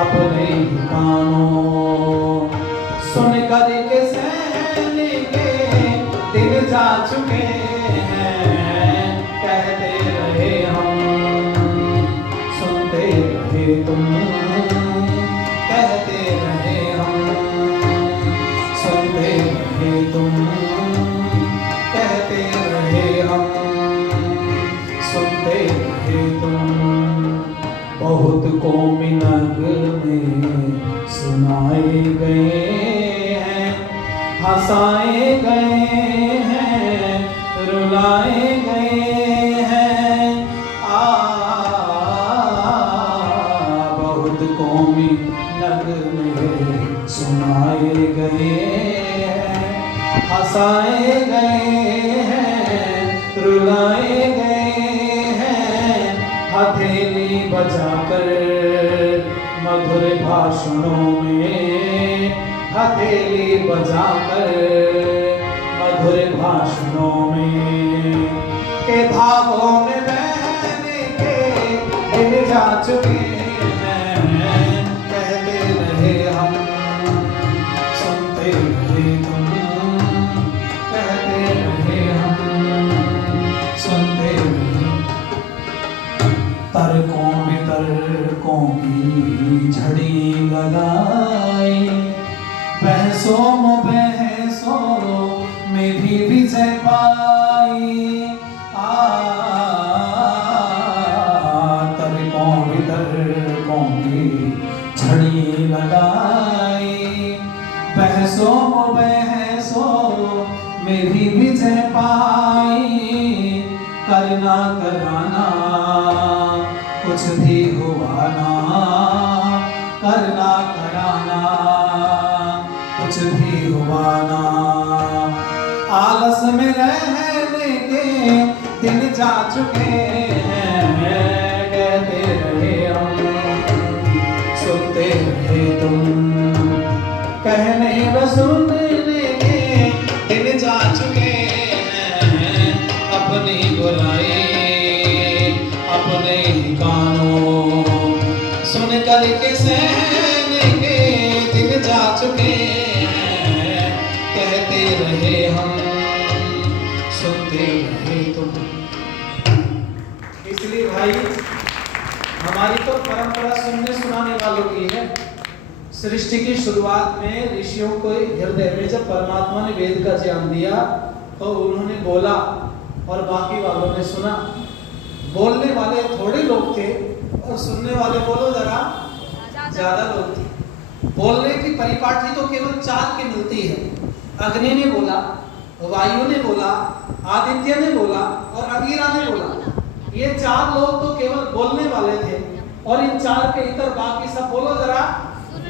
अपने ही कानों, सुन कर के सहने के दिन जा चुके हैं। कहते रहे हम, सुनते रहे तुम, कहते रहे हम, सुनते रहे तुम, कहते रहे हम, सुनते रहे तुम। बहुत कौमी नगमे सुनाए गए हैं, हंसाए गए हैं, रुलाए गए हैं। बहुत कौमी नगमे सुनाए गए हैं, हंसाए गए हैं, रुलाए गए हैं। हथेली बजाकर मधुर भाषणों में, हथेली बजाकर मधुर भाषणों में, के भावों में बहने के दिन जा चुके हैं। कहते रहे हम, सुनते रहे तुम, कहते रहे हम, सुनते रहे। तर्कों की झड़ी लगाई, बहसों में भी विजय पाई। तर्कों की झड़ी लगाई, बहसों में भी विजय पाई। करना कराना कुछ भी हुआ ना, करना कराना कुछ भी हुआ ना। आलस में रहने के दिन जा चुके हैं। कहते रहे हम, सुनते रहे तुम, कहने व सुनने के दिन जा चुके हैं। अपनी बुराई अपने ही कानों, सुन कर के सहने के दिन जा चुके हैं। कहते रहे हम, सुनते रहे तुम। इसलिए भाई हमारी तो परंपरा सुनने सुनाने वालों की है। सृष्टि की शुरुआत में ऋषियों को हृदय में जब परमात्मा ने वेद का ज्ञान दिया तो उन्होंने बोला और बाकी वालों ने सुना। बोलने वाले थोड़े लोग थे और सुनने वाले बोलो जरा ज्यादा लोग थे। बोलने की परिपाटी तो केवल 4 की मिलती है। अग्नि ने बोला, वायु ने बोला, आदित्य ने बोला और अंगिरा ने बोला। ये 4 लोग तो केवल बोलने वाले थे और इन 4 के इतर बाकी सब बोलो जरा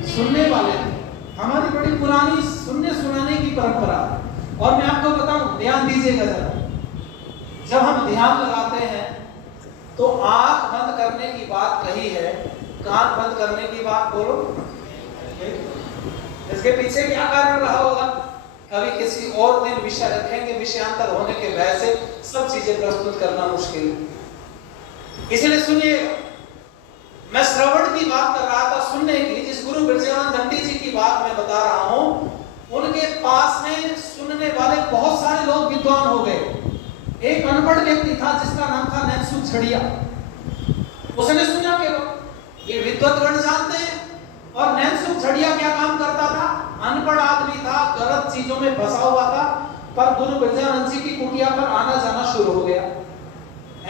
सुनने वाले थे। हमारी बड़ी पुरानी सुनने सुनाने की परंपरा है। और मैं आपको बताऊं, ध्यान दीजिएगा जरा, जब हम ध्यान लगाते हैं तो आंख बंद करने की बात कही है, कान बंद करने की बात बोलो। इसके पीछे क्या कारण रहा होगा? कभी किसी और दिन विषय रखेंगे, विषयांतर होने के वजह से सब चीजें प्रस्तुत करना मुश्किल है। इसलिए सुनिए, मैं श्रवण की बात कर रहा था, सुनने की। जिस गुरु बिरजानंद दंडी जी की बात मैं बता रहा हूं, उनके पास में सुनने वाले बहुत सारे लोग विद्वान हो गए। एक अनपढ़ व्यक्ति था जिसका नाम था नैनसुख झड़िया। उसने सुना केवल, ये विद्वत्गण जानते हैं। और नैनसुख झड़िया क्या काम करता था? अनपढ़ आदमी था, गलत चीजों में फंसा हुआ था, पर गुरु बिरजानंद जी की कुटिया पर आना जाना शुरू हो गया।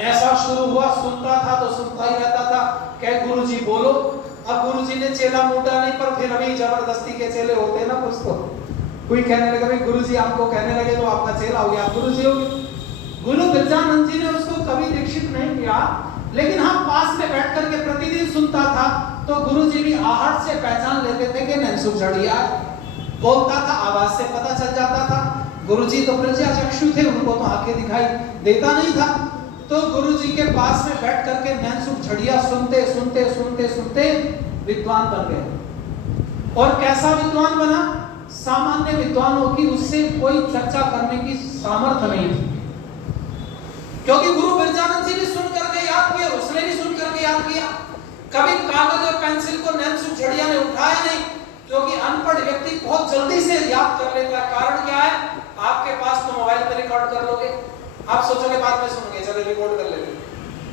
ऐसा शुरू हुआ, सुनता था तो सुनता ही रहता था। कह गुरुजी बोलो। अब गुरुजी ने चेला मोटा नहीं, पर फिर अभी जबरदस्ती के चेले होते हैं ना कुछ तो। कोई कहने लगा भाई गुरुजी आपको कहने लगे तो आपका चेला हो गया, आप गुरुजी हो गए। गुरु बिरजानंद जी ने उसको कभी दीक्षित नहीं किया, लेकिन हाँ पास में बैठ करके प्रतिदिन सुनता था। तो गुरुजी भी आहट से पहचान लेते थे कि नैनसुख झड़िया बोलता था, आवाज से पता चल जाता था। गुरुजी तो प्रज्ञाचक्षु थे, उनको तो आंखें दिखाई देता नहीं था। तो गुरुजी के पास में बैठ करके नैनसुख झड़िया सुनते सुनते सुनते सुनते विद्वान बन गए। और कैसा विद्वान बना? सामान्य विद्वानों की उससे कोई चर्चा करने की सामर्थ्य नहीं थी, क्योंकि गुरु बिरजानंद जी ने सुन करके याद किया, उसने भी सुन करके याद किया। कभी कागज और पेंसिल को नैनसुख झड़िया ने उठाया नहीं, क्योंकि अनपढ़ व्यक्ति बहुत जल्दी से याद कर लेता है। कारण क्या है? आपके पास तो मोबाइल पे रिकॉर्ड कर लोगे, आप सोचोगे बाद में सुनोगे, चलो रिकॉर्ड कर लेंगे।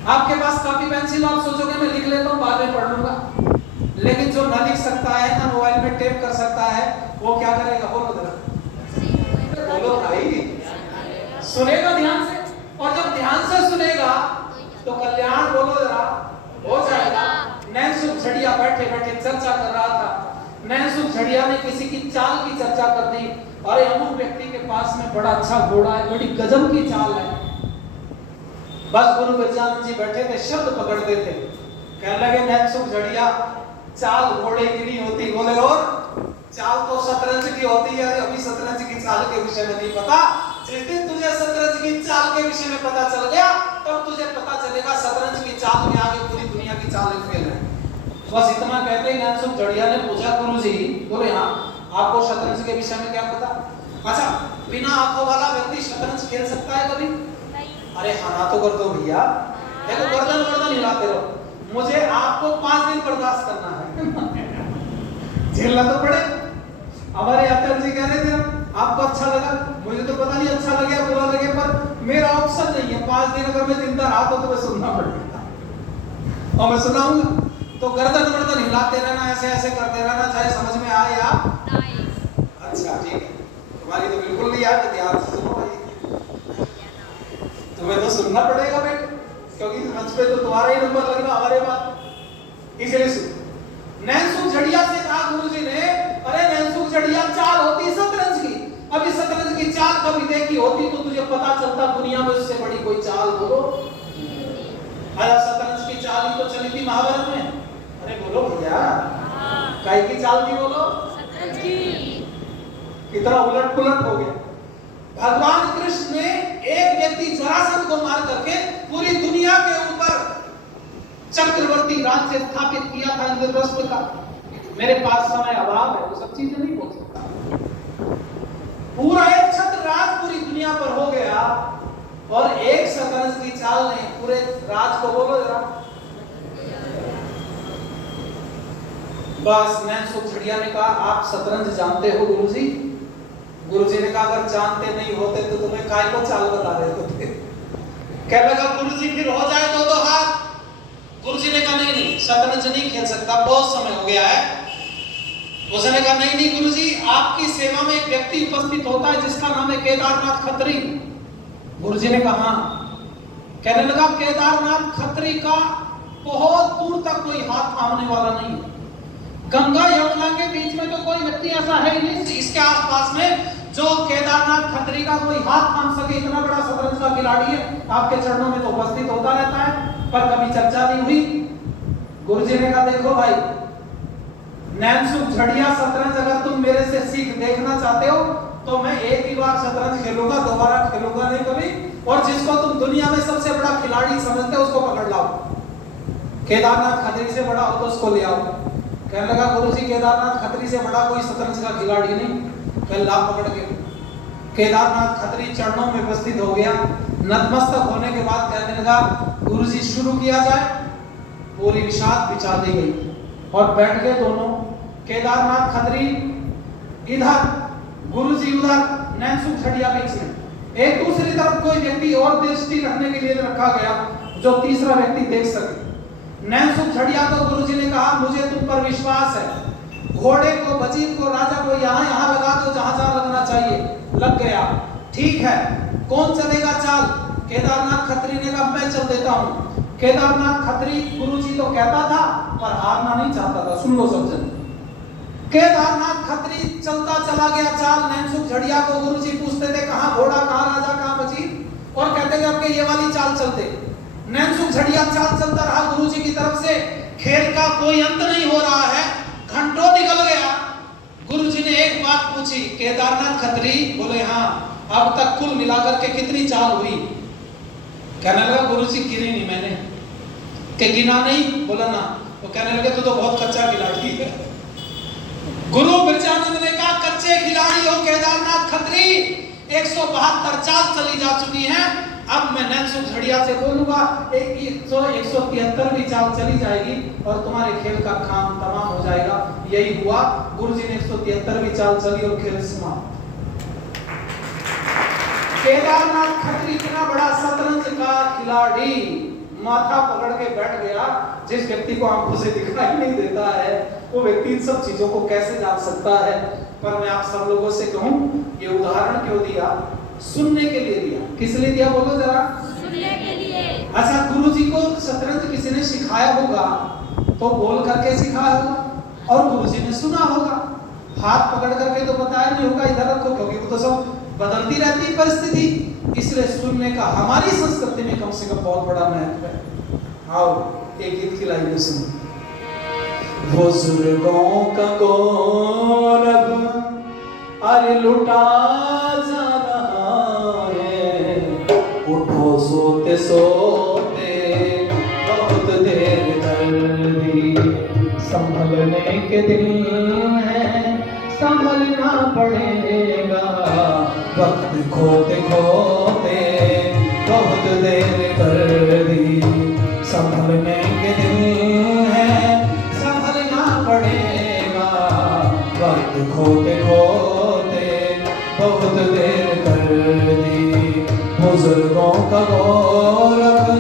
आपके पास कॉपी पेंसिल, आप सोचोगे मैं लिख लेता हूँ बाद में पढ़ लूंगा। लेकिन जो ना लिख सकता है, ना मोबाइल में टेप कर सकता है, वो क्या करेगा? बोलो जरा, बोलो भाई। सुनेगा ध्यान से, और जब ध्यान से सुनेगा तो कल्याण, बोलो जरा, हो जाएगा। नैनसुख झड़िया बैठे बैठे चर्चा कर रहा था। नैनसुख झड़िया ने किसी की चाल की चर्चा कर दी। अरे अमुक व्यक्ति के पास में बड़ा अच्छा घोड़ा है, बड़ी गजब की चाल है। बस गुरु बिरजानंद जी बैठे थे, शब्द पकड़ते थे। कहने लगे नैनसुख झड़िया, चाल घोड़े की नहीं होती। बोले और चाल तो शतरंज की होती है। अभी शतरंज की चाल के विषय में नहीं पता। जिस दिन तुझे शतरंज की चाल के विषय में पता चल गया, तब तुझे पता चलेगा शतरंज की चाल में आगे पूरी दुनिया की चालें फेल है। बस इतना कहते ही नैनसुख झड़िया ने पूछा, गुरुजी बोले हाँ, आपको शतरंज के विषय में क्या पता? अच्छा, बिना आंखों वाला व्यक्ति शतरंज खेल सकता है कभी? अरे हाँ तो कर दो भैया। देखो गर्दन गर्दन हिलाते रहो, मुझे आपको 5 दिन बर्दाश्त करना है। झेलना तो पड़े। हमारे आचार्य जी कह रहे थे, आपको अच्छा लगा, मुझे तो पता नहीं अच्छा लगे बुरा लगे, पर मेरा ऑप्शन नहीं है। 5 दिन अगर मैं जिंदा रहा तो मैं सुनना पड़ेगा, और मैं सुनाऊंगा। तो गर्दन गर्दन हिलाते रहना, ऐसे ऐसे करते रहना, चाहे समझ में आए या अच्छा ठीक है। तुम्हारी तो बिल्कुल नहीं याद, ध्यान से सुनो भाई। तुम्हें तो सुनना पड़ेगा बेटे, क्योंकि मंच पे तो तुम्हारा ही नंबर लगना, हमारे बात। इसलिए सुन। नैनसुख झड़िया से कहा गुरुजी ने, अरे नैनसुख झड़िया चाल होती शतरंज की। अभी शतरंज की चाल कभी देखी होती तो तुझे पता चलता दुनिया में उससे बड़ी कोई चाल बोलो। अरे शतरंज की चाल ही तो चली थी महाभारत में। अरे बोलो भैया, काय की चाल थी बोलो? शतरंज की। कितना उलट पुलट हो गया। भगवान कृष्ण ने एक व्यक्ति जरासंध को मार करके पूरी दुनिया के ऊपर चक्रवर्ती राज्य स्थापित किया था इंद्रप्रस्थ का। मेरे पास समय अभाव है, तो सब चीजें नहीं बोल सकता। पूरा एक छत्र राज पूरी दुनिया पर हो गया, और एक शतरंज की चाल ने पूरे राज को, बोलो जरा। बस नैनसुख झड़िया ने कहा, आप शतरंज जानते हो गुरुजी? गुरुजी ने कहा, अगर जानते नहीं होते तो तुम्हें काय को चाल बता रहे होते? कहने लगा गुरुजी फिर हो जाए तो हाथ। गुरुजी ने कहा नहीं नहीं, शतरंज नहीं खेल सकता, बहुत समय हो गया है। उसने कहा नहीं नहीं गुरुजी, आपकी सेवा में एक व्यक्ति उपस्थित होता है जिसका नाम है केदारनाथ खत्री। गुरुजी ने कहा कहने लगा केदारनाथ खत्री का बहुत दूर तक कोई हाथ थामने वाला नहीं है। गंगा यमुना के बीच में तो कोई व्यक्ति ऐसा है ही नहीं इसके आसपास में जो केदारनाथ खत्री का कोई हाथ थाम सके। इतना बड़ा शतरंज का खिलाड़ी है, आपके चरणों में तो उपस्थित होता रहता है, पर कभी चर्चा नहीं हुई। गुरुजी ने कहा देखो भाई, नैनसुख झड़िया शतरंज अगर तुम मेरे से सीख देखना चाहते हो तो मैं एक ही बार शतरंज खेलूंगा, दोबारा खेलूंगा नहीं कभी, और जिसको तुम दुनिया में सबसे बड़ा खिलाड़ी समझते हो उसको पकड़ लाओ। केदारनाथ खत्री से बड़ा हो तो उसको ले आओ। कहने लगा गुरुजी केदारनाथ खत्री से बड़ा कोई शतरंज का खिलाड़ी नहीं। कल ला पकड़ के केदारनाथ खत्री चरणों में उपस्थित हो गया। नतमस्तक होने के बाद कहने लगा गुरुजी शुरू किया जाए। पूरी विषाद बिछा दी गई और बैठ गए दोनों। केदारनाथ खत्री इधर, गुरुजी उधर, नैनसुख झड़िया बीच में। एक दूसरी तरफ कोई व्यक्ति और दृष्टि रखने के लिए रखा गया जो तीसरा व्यक्ति देख सके। नैनसुख झड़िया को गुरुजी ने कहा मुझे तुम पर विश्वास है, घोड़े को, वजीर को, राजा को यहाँ लगा दो जहां लगना चाहिए। लग गया। ठीक है, कौन चलेगा चाल? केदारनाथ खत्री ने कहा मैं चल देता हूं। केदारनाथ खत्री गुरुजी तो कहता था पर हारना नहीं चाहता था। सुन लो सब जन। केदारनाथ खत्री चलता चला गया चाल। नैनसुख झड़िया को गुरुजी पूछते थे कहां घोड़ा, कहां राजा, कहां वजीर, और कहते थे आपके ये वाली चाल चलते। नैनसुख झड़िया चाल चलता रहा गुरुजी की तरफ से। खेल का कोई अंत नहीं हो रहा है, घंटों निकल गया। गुरुजी ने एक बात पूछी, केदारनाथ खत्री बोले हाँ, अब तक कुल मिलाकर के कितनी चाल हुई? कहने लगा गुरुजी गिनी नहीं मैंने। के गिना नहीं? बोला ना। तो कहने लगे तू तो बहुत कच्चा खिलाड़ी है। गुरु बिरजानंद ने कहा कच्चे खिलाड़ी हो केदारनाथ खत्री, 172 चाल चली जा चुकी हैं। अब मैं नैनसुख झड़िया से बोलूंगा 173 भी चाल चली जाएगी और तुम्हारे खेल का काम तमाम हो जाएगा। यही हुआ। गुरुजी ने 173 भी चाल चली और खेल समाप्त। केदारनाथ खत्री इतना बड़ा शतरंज का खिलाड़ी माथा पकड़ के बैठ गया। जिस व्यक्ति को आंखों से दिखाई नहीं देता है वो व्यक्ति इन सब चीजों को कैसे जान सकता है? पर मैं आप सब लोगों से कहूं, ये उदाहरण क्यों दिया? सुनने के लिए दिया। किस लिए दिया बोलो जरा? सुनने के लिए। अच्छा, गुरुजी को शतरंज किसी ने सिखाया होगा तो बोल करके सिखाया होगा और गुरुजी ने सुना होगा। हाथ पकड़ करके तो बताया नहीं होगा इधर रखो, क्योंकि वो तो सब बदलती रहती है परिस्थिति। इसलिए सुनने का हमारी संस्कृति में कम से कम बहुत बड़ा महत्व है। आओ एक गीत की लाइन में सुनो। बुजुर्गों का गौरव अरे लुटा जा रहा है, उठो सोते सोते बहुत देर कर दी, संभलने के दिन है संभलना पड़ेगा, वक्त खोते खोते बहुत देर कर दी, संभलने के दिन है संभलना पड़ेगा, वक्त खोते खोते बहुत देर कर दी, बुजुर्गों का गौरव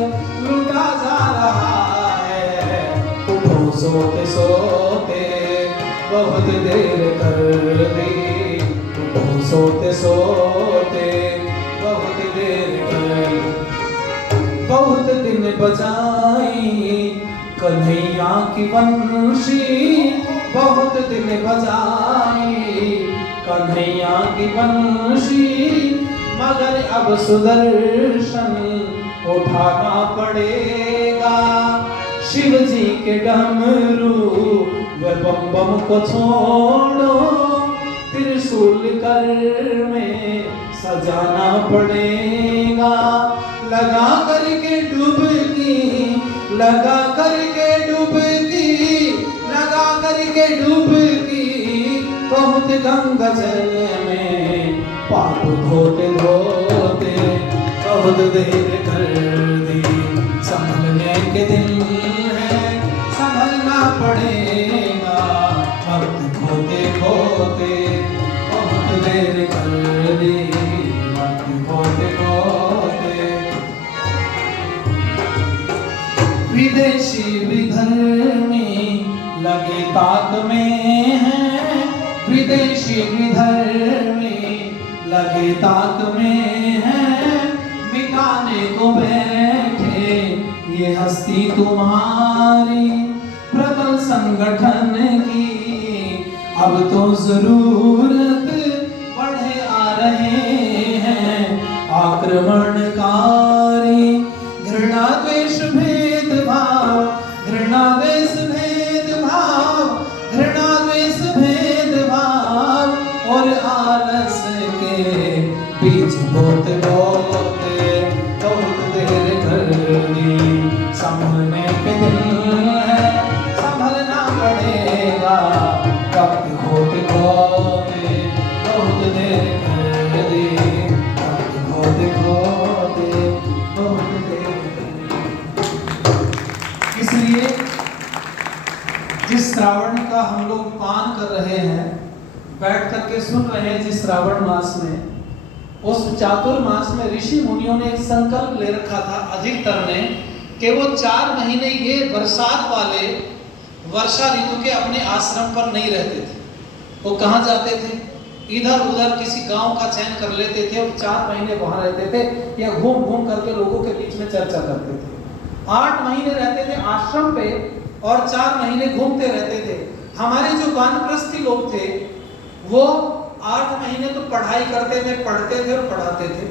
लुटा जा रहा है, उठो सोते सोते बहुत देर कर दी, उठो सोते सोते बहुत देर कर। बहुत दिन बजाई कन्हैया की बंशी, बहुत दिन बजाई कन्हैया की बंशी, मगर अब सुदर्शन उठाना पड़ेगा, शिव जी के डमरू व बम बम को छोड़ो, त्रिशूल कर में सजाना पड़ेगा, लगा करके डुबकी, लगा करके डुबकी, लगा करके डुबकी, बहुत गंगा जल में पाप धोते धोते बहुत देर कर दी, संभलने के दिन है संभलना पड़ेगा, वक्त खोते खोते बहुत देर कर दी, वक्त खोते खोते। विदेशी विधर्मी लगे ताक में है, विदेशी विधर्मी लगे ताक में है, मिटाने को बैठे ये हस्ती तुम्हारी, प्रबल संगठन की अब तो जरूरत बढ़े आ रहे हैं आक्रमणकारी। घृणा द्वेष भेदभाव, घृणा द्वेष भेदभाव, घृणा द्वेष भेदभाव और आलस के बीच बोते बोते बहुत देर कर दी। संभलने पे दिल है संभलना पड़ेगा, वक्त होते होते बहुत देर कर दी। वक्त होते होते बहुत देर कर दी। इसलिए जिस श्रावण का हम लोग पान कर रहे हैं, बैठ करके सुन रहे हैं, जिस श्रावण मास में, उस चातुर्मास में ऋषि मुनियों ने एक संकल्प ले रखा था अधिकतर ने कि वो 4 महीने ये बरसात वाले वर्षा ऋतु के अपने आश्रम पर नहीं रहते थे। वो कहाँ जाते थे? इधर उधर किसी गांव का चयन कर लेते थे और 4 महीने वहां रहते थे या घूम घूम करके लोगों के बीच में चर्चा करते थे। 8 महीने रहते थे आश्रम पे और 4 महीने घूमते रहते थे। हमारे जो वानप्रस्थी लोग थे वो 8 महीने तो पढ़ाई करते थे, पढ़ते थे और पढ़ाते थे।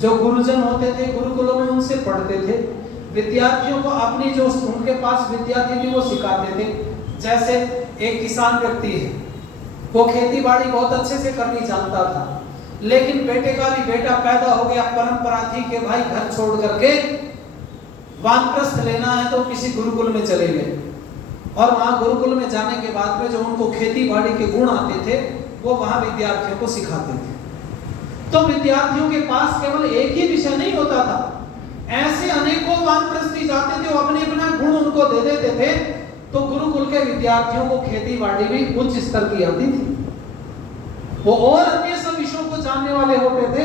जो गुरुजन होते थे गुरुकुलों में उनसे पढ़ते थे। विद्यार्थियों को अपनी जो उनके पास विद्या थी वो सिखाते थे। जैसे एक किसान व्यक्ति है, वो खेती बाड़ी बहुत अच्छे से करनी जानता था, लेकिन बेटे का भी बेटा पैदा हो गया, परंपरा थी कि भाई घर छोड़ करके वानप्रस्थ लेना है तो किसी गुरुकुल में चले गए। और वहां गुरुकुल में जाने के बाद में जो उनको खेती बाड़ी के गुण आते थे वो वहां विद्यार्थियों को सिखाते थे। तो विद्यार्थियों के पास केवल एक ही विषय नहीं होता था, ऐसे अनेकों वानप्रस्थी जाते थे, वो अपने अपना गुण उनको दे देते थे। तो गुरुकुल के विद्यार्थियों को खेती बाड़ी भी उच्च स्तर की आती थी, वो और अन्य सब विषयों को जानने वाले होते थे।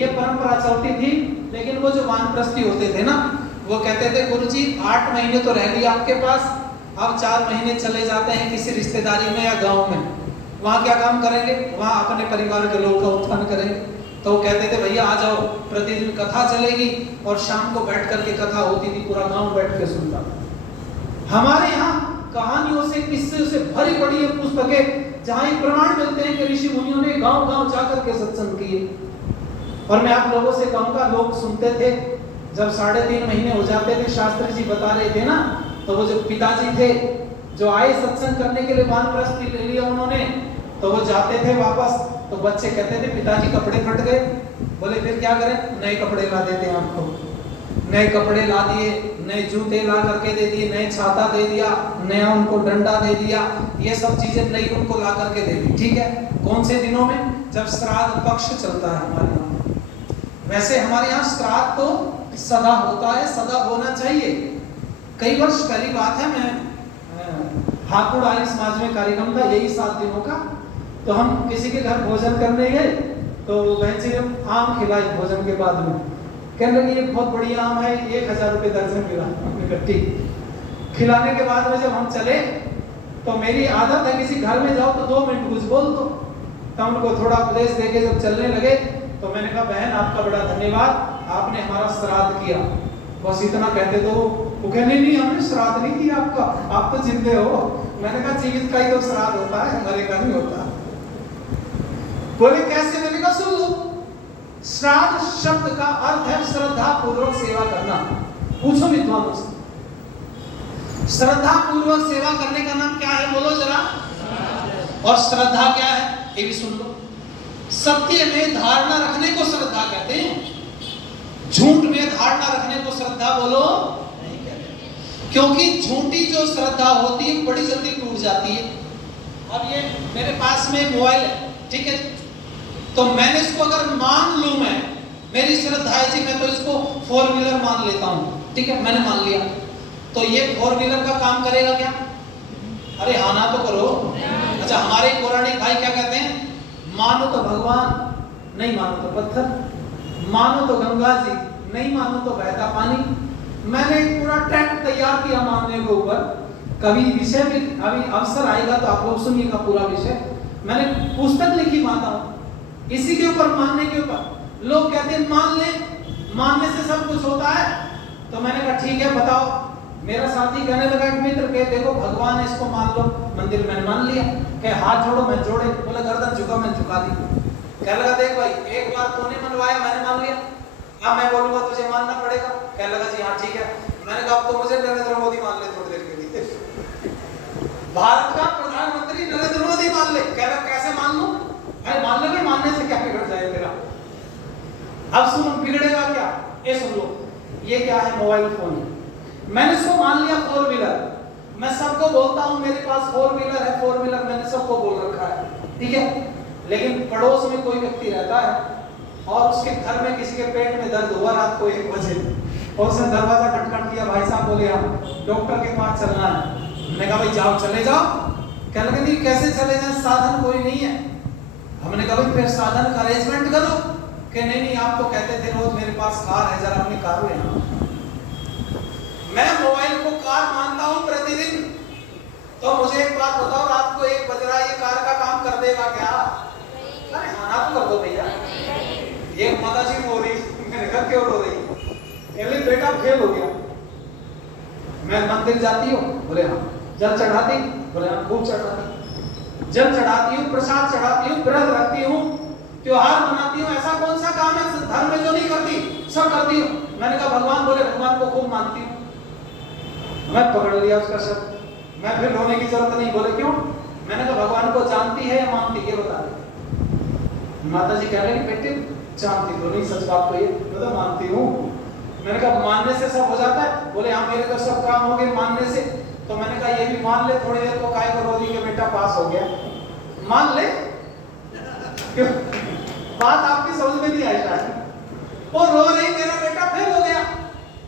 ये परंपरा चलती थी। लेकिन वो जो वानप्रस्थी होते थे ना, वो कहते थे गुरुजी 8 महीने तो रह लिया आपके पास, अब 4 महीने चले जाते हैं किसी रिश्तेदारी में या गांव में, वहां क्या काम करेंगे? वहां अपने परिवार के लोगों का उत्थान करेंगे। तो वो कहते थे भैया आ जाओ, प्रतिदिन कथा चलेगी और शाम को बैठ करके कथा होती थी, पूरा गांव बैठ के सुनता था। हमारे यहाँ कहानियों से, किस्से से भरी पड़ी है पुस्तकें, जहां ये प्रमाण मिलते हैं कि ऋषि मुनियों ने गांव-गांव जाकर के सत्संग किए। और मैं आप लोगों से कहूंगा, लोग सुनते थे, जब 3.5 महीने हो जाते थे, शास्त्री जी बता रहे थे ना, तो वो जो पिताजी थे जो आए सत्संग करने के लिए, वानप्रस्थी ले लिया उन्होंने, तो वो जाते थे वापस, तो बच्चे कहते थे पिताजी कपड़े फट गए। बोले फिर क्या करें? नए कपड़े ला देते हैं आपको। नए कपड़े ला दिए, नए जूते ला करके दे दिए, नए छाता दे दिया, नया उनको डंडा दे दिया, ये सब चीजें नई उनको ला करके दे दी। ठीक है, कौन से दिनों में? जब श्राद्ध पक्ष चलता है हमारे यहाँ। वैसे हमारे यहाँ श्राद्ध तो सदा होता है, सदा होना चाहिए। कई वर्ष पहली बात है, मैं हापुड़ आर्य समाज में कार्यक्रम था यही 7 दिनों का, तो हम किसी के घर भोजन करने गए, तो बहन जी आम खिलाए भोजन के बाद में, कहने लगी ये बहुत बढ़िया आम है, 1000 रुपये दर्जन मिला। ठीक, खिलाने के बाद में जब हम चले, तो मेरी आदत है किसी घर में जाओ तो 2 मिनट कुछ बोल दो। तो उनको थोड़ा उपदेश देके जब चलने लगे, तो मैंने कहा बहन आपका बड़ा धन्यवाद, आपने हमारा श्राद्ध किया। बस इतना कहते तो वो कहने नहीं हमने श्राद्ध नहीं किया आपका, आप तो जिंदे हो। मैंने कहा जीवित का ही तो श्राद्ध होता है, मरे का नहीं होता। बोले कैसे? मैंने कहा सुन लो, श्राद्ध शब्द का अर्थ है श्रद्धा पूर्वक सेवा करना। पूछो विद्वानों से, श्रद्धा पूर्वक सेवा करने का नाम क्या है? बोलो जरा। और श्रद्धा क्या है ये भी सुन लो। सत्य में धारणा रखने को श्रद्धा कहते हैं, झूठ में धारणा रखने को श्रद्धा बोलो नहीं कहते। क्योंकि झूठी जो श्रद्धा होती है बड़ी जल्दी टूट जाती है। अब ये मेरे पास में मोबाइल है, ठीक है, तो मैंने इसको अगर मान लूं, मैं मेरी श्रद्धा है जी, मैं तो इसको 4 व्हीलर मान लेता हूं, ठीक है, मैंने मान लिया, तो ये 4 व्हीलर का काम करेगा क्या? अरे हाँ ना तो करो। अच्छा, हमारे पौराणिक भाई क्या कहते हैं? मानो तो भगवान, नहीं मानो तो पत्थर, मानो तो गंगा जी, नहीं मानो तो बहता पानी। मैंने पूरा ट्रैक तैयार किया मानने के ऊपर। कभी विषय भी अभी अवसर आएगा तो आप लोग सुनिएगा पूरा विषय। मैंने पुस्तक लिखी माताओं इसी के ऊपर, मानने के ऊपर। लोग कहते हैं मान ले, मानने से सब कुछ होता है। तो मैंने कहा ठीक है बताओ, मेरा साथी कहने लगा एक मित्र के देखो भगवान है इसको मान लो, मंदिर में मान लिया, कहे हाथ जोड़ो मैं जोड़े, बोले गर्दन झुका मैं झुका दी। कहने लगा देख भाई एक बार तूने मनवाया मैंने मान लिया, अब मैं बोलूंगा तुझे मानना पड़ेगा। कहने लगा जी हाँ ठीक है। मैंने कहा अब तो मुझे नरेंद्र मोदी मान ले थोड़ी देर के लिए, भारत का प्रधानमंत्री नरेंद्र मोदी मान ले। कह रहा कैसे मान लूं? अरे मान ले, मानने से क्या बिगड़ जाए तेरा। अब सुनो बिगड़ेगा क्या, ये सुन लो, ये क्या है मोबाइल फोन है, मैंने इसको मान लिया 4 व्हीलर, मैं सबको बोलता हूं मेरे पास 4 व्हीलर है, 4 व्हीलर मैंने सबको बोल रखा है, ठीक है। लेकिन पड़ोस में कोई व्यक्ति रहता है और उसके घर में किसी के पेट में दर्द हुआ रात को 1 बजे और उसने दरवाजा खटखट किया, भाई साहब बोले हम डॉक्टर के पास चलना है। मैंने कहा भाई जाओ चले जाओ। कहने लगे नहीं कैसे चले जाएं, साधन कोई नहीं है। हमने कहा भाई फिर साधन का अरेंजमेंट करो। कि नहीं आप तो कहते थे रोज मेरे पास कार है, जरा अपनी कार ले आओ। मैं मोबाइल को कार मानता हूं प्रतिदिन, तो मुझे एक बात बताओ रात को 1 बज रहा है, ये कार का काम कर देगा क्या? अरे हाँ ना तो कर दो भैया। ये माता जी रो रही, मैंने कहा क्यों रो रही? कहले बेटा फेल हो गया। मैं मंदिर जाती हूँ, बोले हाँ। जल चढ़ाती, बोले हाँ खूब चढ़ाती। जल चढ़ाती हूँ, प्रसाद चढ़ाती हूँ, व्रत रखती हूँ, त्योहार मनाती हूँ, ऐसा कौन सा काम है धर्म में जो नहीं करती, सब करती हूँ। मैंने कहा भगवान, बोले भगवान को खूब मानती हूँ। मैं पकड़ लिया उसका शब्द, मैं फिर रोने की जरूरत नहीं। बोले क्यों? मैंने कहा भगवान को जानती है या मानती है बता दे। माता जी कह रही बेटे जानती तो नहीं, सच बात तो ये मतलब मानती हूँ। मैंने कहा मानने से सब हो जाता है? बोले हाँ मेरे तो सब काम हो गए मानने से। तो मैंने कहा ये भी मान ले, थोड़ी देर को काय को रो दी कि बेटा पास हो गया, मान ले। क्यों? बात आपकी समझ में नहीं आई शायद। वो रो रही मेरा बेटा फेल हो गया,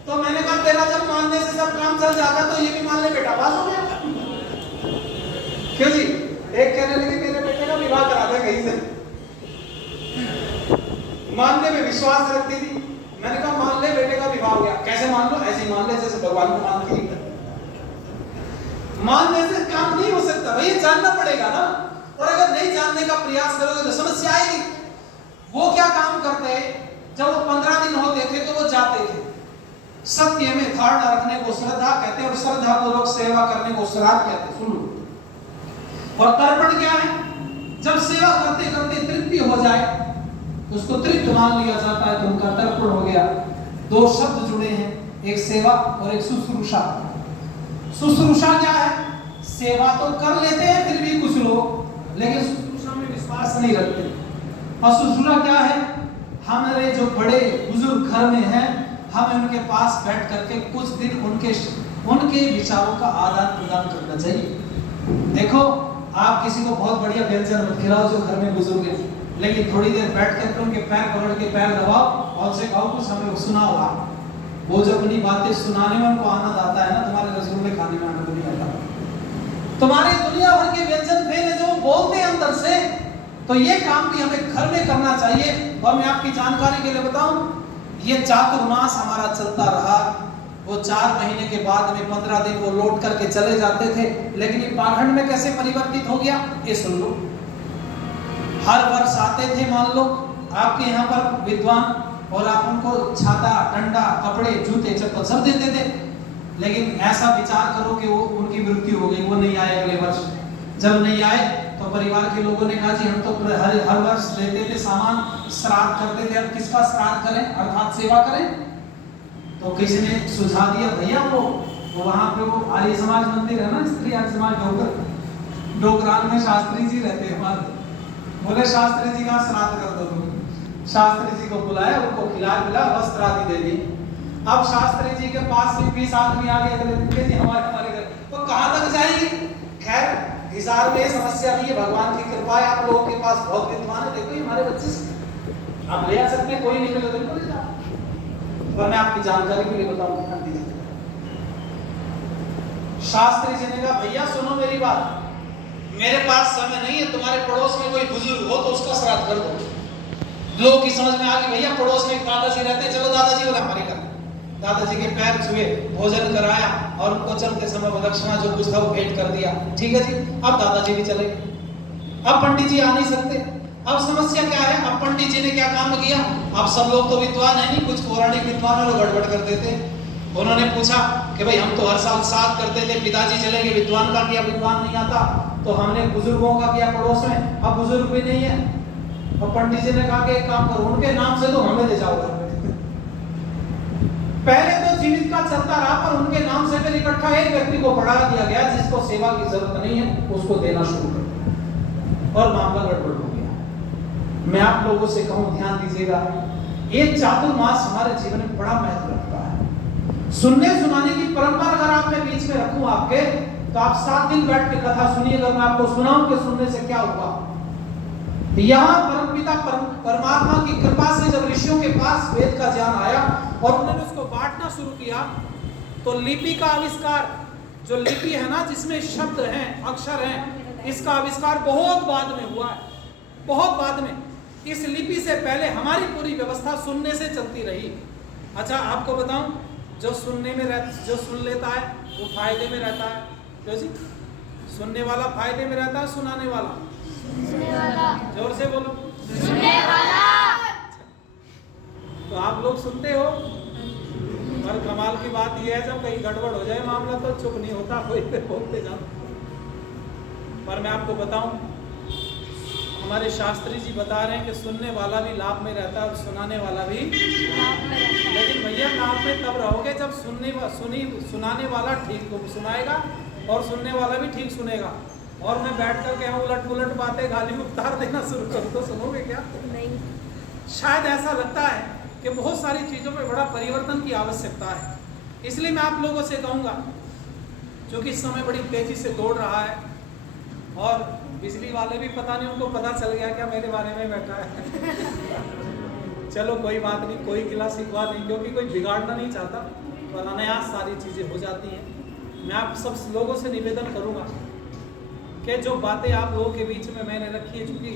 तो मैंने कहा तेरा जब मानने से सब काम चल जाता तो ये भी मान ले बेटा पास हो गया। क्यों जी? एक कहने लगे मेरे बेटे का विवाह करा दे कहीं से, मानने में विश्वास रखती थी। मैंने कहा मान ले बेटे का विवाह हो गया। कैसे मान लो? ऐसे ही मान ले जैसे भगवान को मानती है। मानने से काम नहीं हो सकता भाई, जानना पड़ेगा ना। और अगर नहीं जानने का प्रयास करोगे तो समस्या आएगी। वो क्या काम करते हैं, जब वो 15 दिन होते थे तो वो जाते थे, सत्य में धारणा रखने को श्रद्धा कहते हैं और श्रद्धा पूर्वक सेवा करने को श्राद्ध कहते हैं। सुन लो। और तर्पण क्या है? जब सेवा करते करते तृप्ति हो जाए उसको तृप्त मान लिया जाता है तो उनका तर्पण हो गया। 2 शब्द जुड़े हैं, एक सेवा और एक शुश्रूषा। शुश्रूषा क्या है? सेवा तो कर लेते हैं फिर भी कुछ लोग, लेकिन शुश्रूषा में विश्वास नहीं रखते। और शुश्रूषा क्या है? हमारे जो बड़े बुजुर्ग घर में हैं, हमें उनके पास बैठ करके कुछ दिन उनके विचारों का आदान प्रदान करना चाहिए। देखो आप किसी को बहुत बढ़िया व्यंजन मत खिलाओ जो घर में बुजुर्ग है, लेकिन थोड़ी देर बैठ करके उनके पैर पकड़ के पैर दबाओ और उनसे कहो कुछ हमें सुनाओ। आप वो जो अपनी बातें सुनाने में उनको आनंद आता है ना, तुम्हारे रसगुल्ले खाने में आनंद नहीं आता। तुम्हारे दुनिया भर के व्यंजन फेल है जो बोलते हैं अंदर से। तो ये काम भी हमें घर में करना चाहिए। और मैं आपकी जानकारी के लिए बताऊं, ये चातुर्मास हमारा चलता रहा। वो 4 महीने के बाद में 15 दिन वो लौट करके चले जाते थे, लेकिन ये पाखंड में कैसे परिवर्तित हो गया ये सुन लो। हर वर्ष आते थे, मान लो आपके यहाँ पर विद्वान, और आप उनको छाता, डंडा, कपड़े, जूते, चप्पल सब देते थे, लेकिन ऐसा विचार करो कि वो उनकी मृत्यु हो गई, वो नहीं आए अगले वर्ष। जब नहीं आए तो परिवार के लोगों ने कहा जी हम तो हर वर्ष लेते थे सामान, श्राद्ध करते थे, अब किसका श्राद्ध करें, अर्थात सेवा करें। तो किसी ने सुझाव दिया भैया वो वहाँ पे वो आर्य समाज मंदिर है ना, स्त्री आर्य समाज डोगरान में शास्त्री जी रहते हैं हमारे। बोले शास्त्री जी का श्राद्ध कर दो तुम। शास्त्री जी को बुलाया, उनको खिला पिला वस्त्र आदि दे दी। अब शास्त्री जी के पास 20 आदमी आ गए अगले दिन के जी हमारे घर, वो कहाँ तक जाएंगे? खैर हिसार में समस्या नहीं है, भगवान की कृपा है, आप लोगों के पास बहुत विद्वान है। देखो ये हमारे बच्चे से आप ले आ सकते हैं, कोई नहीं मिले तो ले जाओ। और मैं आपकी जानकारी के लिए बताऊं, ध्यान दीजिए। शास्त्री जी ने कहा भैया सुनो मेरी बात, मेरे पास समय नहीं है, तुम्हारे पड़ोस में कोई बुजुर्ग हो तो उसका श्राद्ध कर दो। लोग की समझ में आ गई भैया पड़ोस में दादाजी रहते हैं, चलो दादाजी बोले हमारे घर। दादाजी के पैर छुए, भोजन कराया और उनको चलते समय दक्षिणा जो कुछ था वो भेंट कर दिया। ठीक है जी, अब दादाजी भी चले गए। अब पंडित जी आ नहीं सकते। अब समस्या क्या है? अब पंडित जी ने क्या काम किया? अब सब लोग तो विद्वान है नहीं, कुछ पौराणिक विद्वान लोग गड़बड़ कर देते। उन्होंने पूछा कि भाई हम तो हर साल साथ करते थे, पिताजी चले गए, विद्वान का किया, विद्वान नहीं आता, तो हमने बुजुर्गों का किया पड़ोस में, अब बुजुर्ग भी नहीं है। और पंडित जी ने कहा कि एक काम करो, उनके नाम से तो हमें ले जाओ घर में। पहले तो जीवित का चलता रहा, पर उनके नाम से फिर इकट्ठा एक व्यक्ति को बढ़ा दिया गया जिसको सेवा की जरूरत नहीं है, उसको देना शुरू कर दिया और मामला गड़बड़ हो गया। मैं आप लोगों से कहूं, ध्यान दीजिएगा, ये चातुर्मास हमारे जीवन में बड़ा महत्व रखता है। सुनने सुनाने की परंपरा अगर आप मैं बीच में रखूं आपके, तो आप 7 दिन बैठ के कथा सुनिए। अगर मैं आपको सुनाऊं कि सुनने से क्या हुआ। यहाँ परमपिता परमात्मा की कृपा से जब ऋषियों के पास वेद का ज्ञान आया और उन्होंने उसको बांटना शुरू किया, तो लिपि का आविष्कार, जो लिपि है ना जिसमें शब्द हैं, अक्षर हैं, इसका आविष्कार बहुत बाद में हुआ है, बहुत बाद में। इस लिपि से पहले हमारी पूरी व्यवस्था सुनने से चलती रही। अच्छा आपको बताऊं, जो सुनने में जो सुन लेता है वो फायदे में रहता है। क्यों जी? सुनने वाला फायदे में रहता है, सुनाने वाला? जोर से बोलो। सुनने वाला। तो आप लोग सुनते हो, और कमाल की बात यह है जब कहीं गड़बड़ हो जाए मामला तो चुप नहीं होता, कोई पे बोलते जाओ। पर मैं आपको बताऊं, हमारे शास्त्री जी बता रहे हैं कि सुनने वाला भी लाभ में रहता है और सुनाने वाला भी लाभ में रहता है। लेकिन भैया लाभ में तब रहोगे जब सुनाने वाला ठीक सुनाएगा और सुनने वाला भी ठीक सुनेगा। और मैं बैठ कर के यहाँ उलट पुलट बातें गाली उतार देना शुरू करूँ तो सुनोगे क्या? नहीं। शायद ऐसा लगता है कि बहुत सारी चीज़ों में बड़ा परिवर्तन की आवश्यकता है। इसलिए मैं आप लोगों से कहूँगा, जो कि इस समय बड़ी तेजी से दौड़ रहा है, और बिजली वाले भी पता नहीं उनको पता चल गया क्या मेरे बारे में बैठा है। चलो कोई बात नहीं, कोई गिला शिकवा नहीं, क्योंकि कोई बिगाड़ना नहीं चाहता, पर अनायास सारी चीज़ें हो जाती हैं। मैं आप सब लोगों से निवेदन करूँगा कि जो बातें आप लोगों के बीच में मैंने रखी है, चूँकि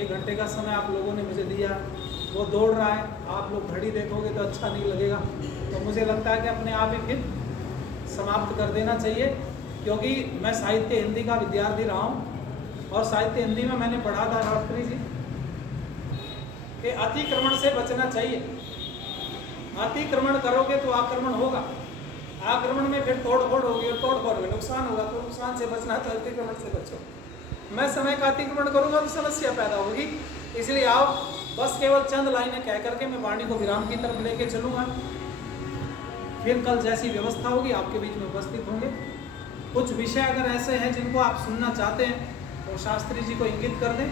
एक घंटे का समय आप लोगों ने मुझे दिया, वो दौड़ रहा है, आप लोग घड़ी देखोगे तो अच्छा नहीं लगेगा, तो मुझे लगता है कि अपने आप ही फिर समाप्त कर देना चाहिए। क्योंकि मैं साहित्य हिंदी का विद्यार्थी रहा हूँ, और साहित्य हिंदी में मैंने पढ़ा था शास्त्री जी कि अतिक्रमण से बचना चाहिए। अतिक्रमण करोगे तो आक्रमण होगा, आक्रमण में फिर तोड़फोड़ होगी, और तोड़फोड़ में नुकसान होगा, तो नुकसान से बचना तो अतिक्रमण से बचो। मैं समय का अतिक्रमण करूंगा तो समस्या पैदा होगी। इसलिए आओ, बस केवल चंद लाइनें कह करके मैं वाणी को विराम की तरफ लेके चलूंगा। फिर कल जैसी व्यवस्था होगी आपके बीच में उपस्थित होंगे। कुछ विषय अगर ऐसे हैं जिनको आप सुनना चाहते हैं तो शास्त्री जी को इंगित कर दें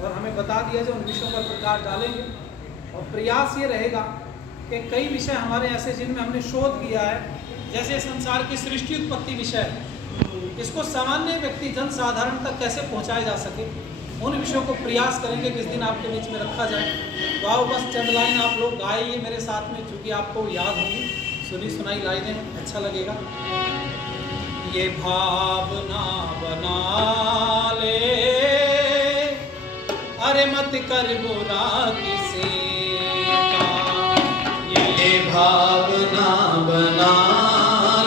और हमें बता दिया जाए, उन विषयों पर प्रकाश डालेंगे। और प्रयास ये रहेगा कि कई विषय हमारे ऐसे जिनमें हमने शोध किया है, जैसे संसार की सृष्टि उत्पत्ति विषय, इसको सामान्य व्यक्ति जन साधारण तक कैसे पहुंचाया जा सके, उन विषयों को प्रयास करेंगे किस दिन आपके बीच में रखा जाए। तो आओ बस चंद लाइन आप लोग गाइए मेरे साथ में, चूँकि आपको याद होगी, सुनी सुनाई लाइनें, अच्छा लगेगा। ये भावना बना ले, अरे मत कर बुरा किसी का, ये भावना बना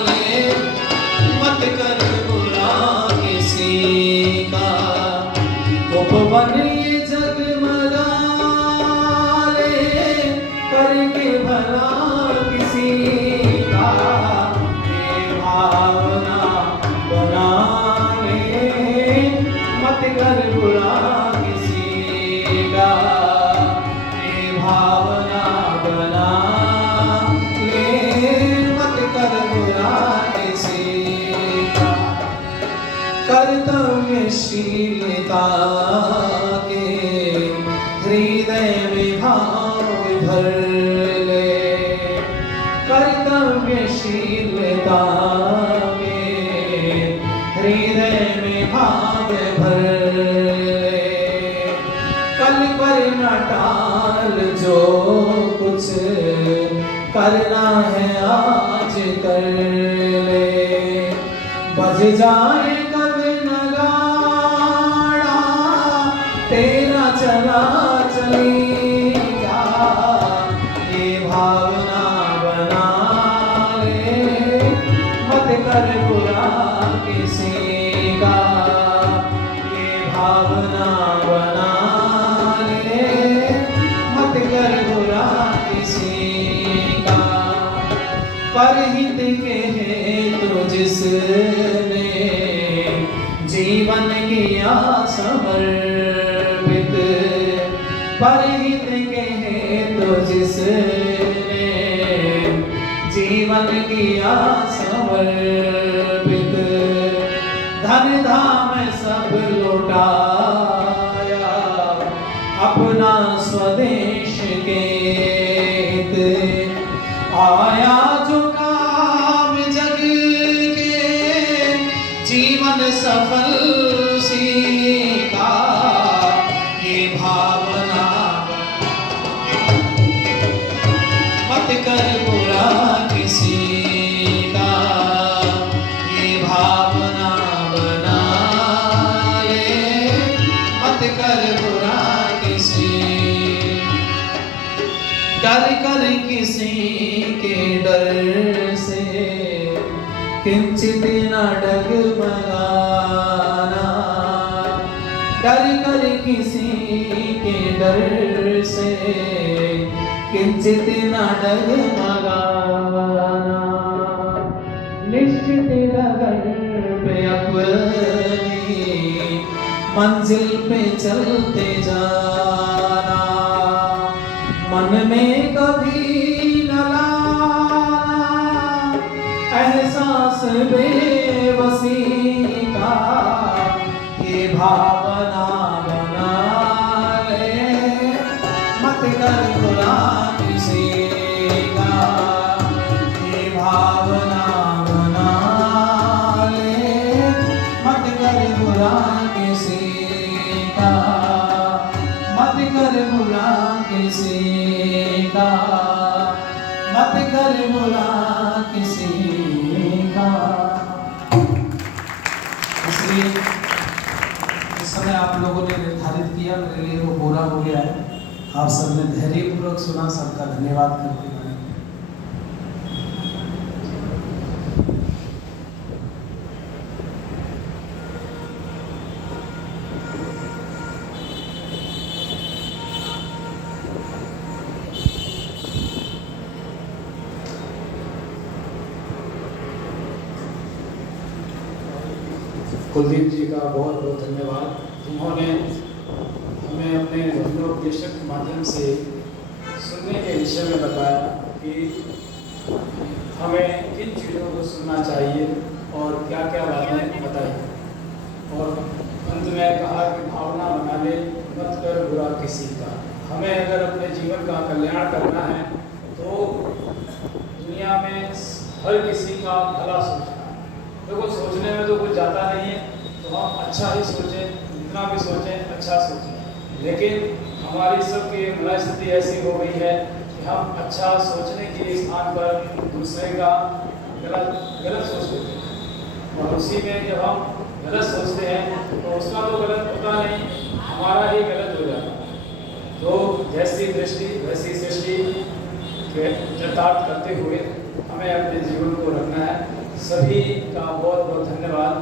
ले, मत कर बुरा किसी का, उपवन ये जगमगा ले, करके भला किसी का, ये भावना बना ले, मत कर बुरा किसी का, ये भावना बना ले, मत कर बुरा किसी का। कर्तव्यशीलता के हृदय में भाव भर ले, कर्तव्यशीलता हृदय में भाव भर ले, कल पर न टाल, जो कुछ करना है आज कर ले, बज जाए कब नगाड़ा, तेरा चला चलेगा, ये भावना बना ले, मत कर बुरा किसी का, ये भावना बना ले, मत कर बुरा किसी का। जिसने जीवन किया समर्पित, धन धाम सब लौटाया अपना स्वदेश के हित, आया जो काम जग के जीवन सफल सीखा, ये भावना मत कर बुरा किसी का, ये भावना बना ले मत कर बुरा किसी, डर कर किसी के डर से किंचित न डगमगाना, डर कर किसी के डर से किंचित न डगमगाना, निश्चित लगन पे अपनी मंजिल पे चलते जाना, मन में कभी न लाना एहसास बेबसी का, ये भावना बना ले मत कर बुरा किसी का, ये भावना बना ले मत कर बुरा किसी का, मत कर बुरा किसी का, मत कर बुरा किसी का। इसलिए इस समय आप लोगों ने निर्धारित किया, मेरे लिए वो पूरा हो गया है। आप सबने धैर्यपूर्वक सुना, सबका धन्यवाद करते हैं। कुलदीप जी का बहुत बहुत धन्यवाद। उन्होंने हमें अपने धर्मोपदेशक के माध्यम से सुनने के विषय में बताया कि हमें किन चीज़ों को सुनना चाहिए और क्या क्या बातें बताई, और अंत में कहा कि भावना बना ले मत कर बुरा किसी का। हमें अगर अपने जीवन का कल्याण करना है तो दुनिया में हर किसी का भला सोचना। देखो, सोचने में तो कुछ जाता नहीं है, तो हम अच्छा ही सोचें, जितना भी सोचें अच्छा सोचें। लेकिन हमारी सबकी मनस्थिति ऐसी हो गई है कि हम अच्छा सोचने के स्थान पर दूसरे का गलत सोच लेते हैं, और उसी में जब हम गलत सोचते हैं तो उसका तो गलत होता नहीं, हमारा ही गलत हो जाता है। तो जैसी दृष्टि वैसी सृष्टि के चरितार्थ करते हुए हमें अपने जीवन को रखना है। सभी का बहुत बहुत धन्यवाद।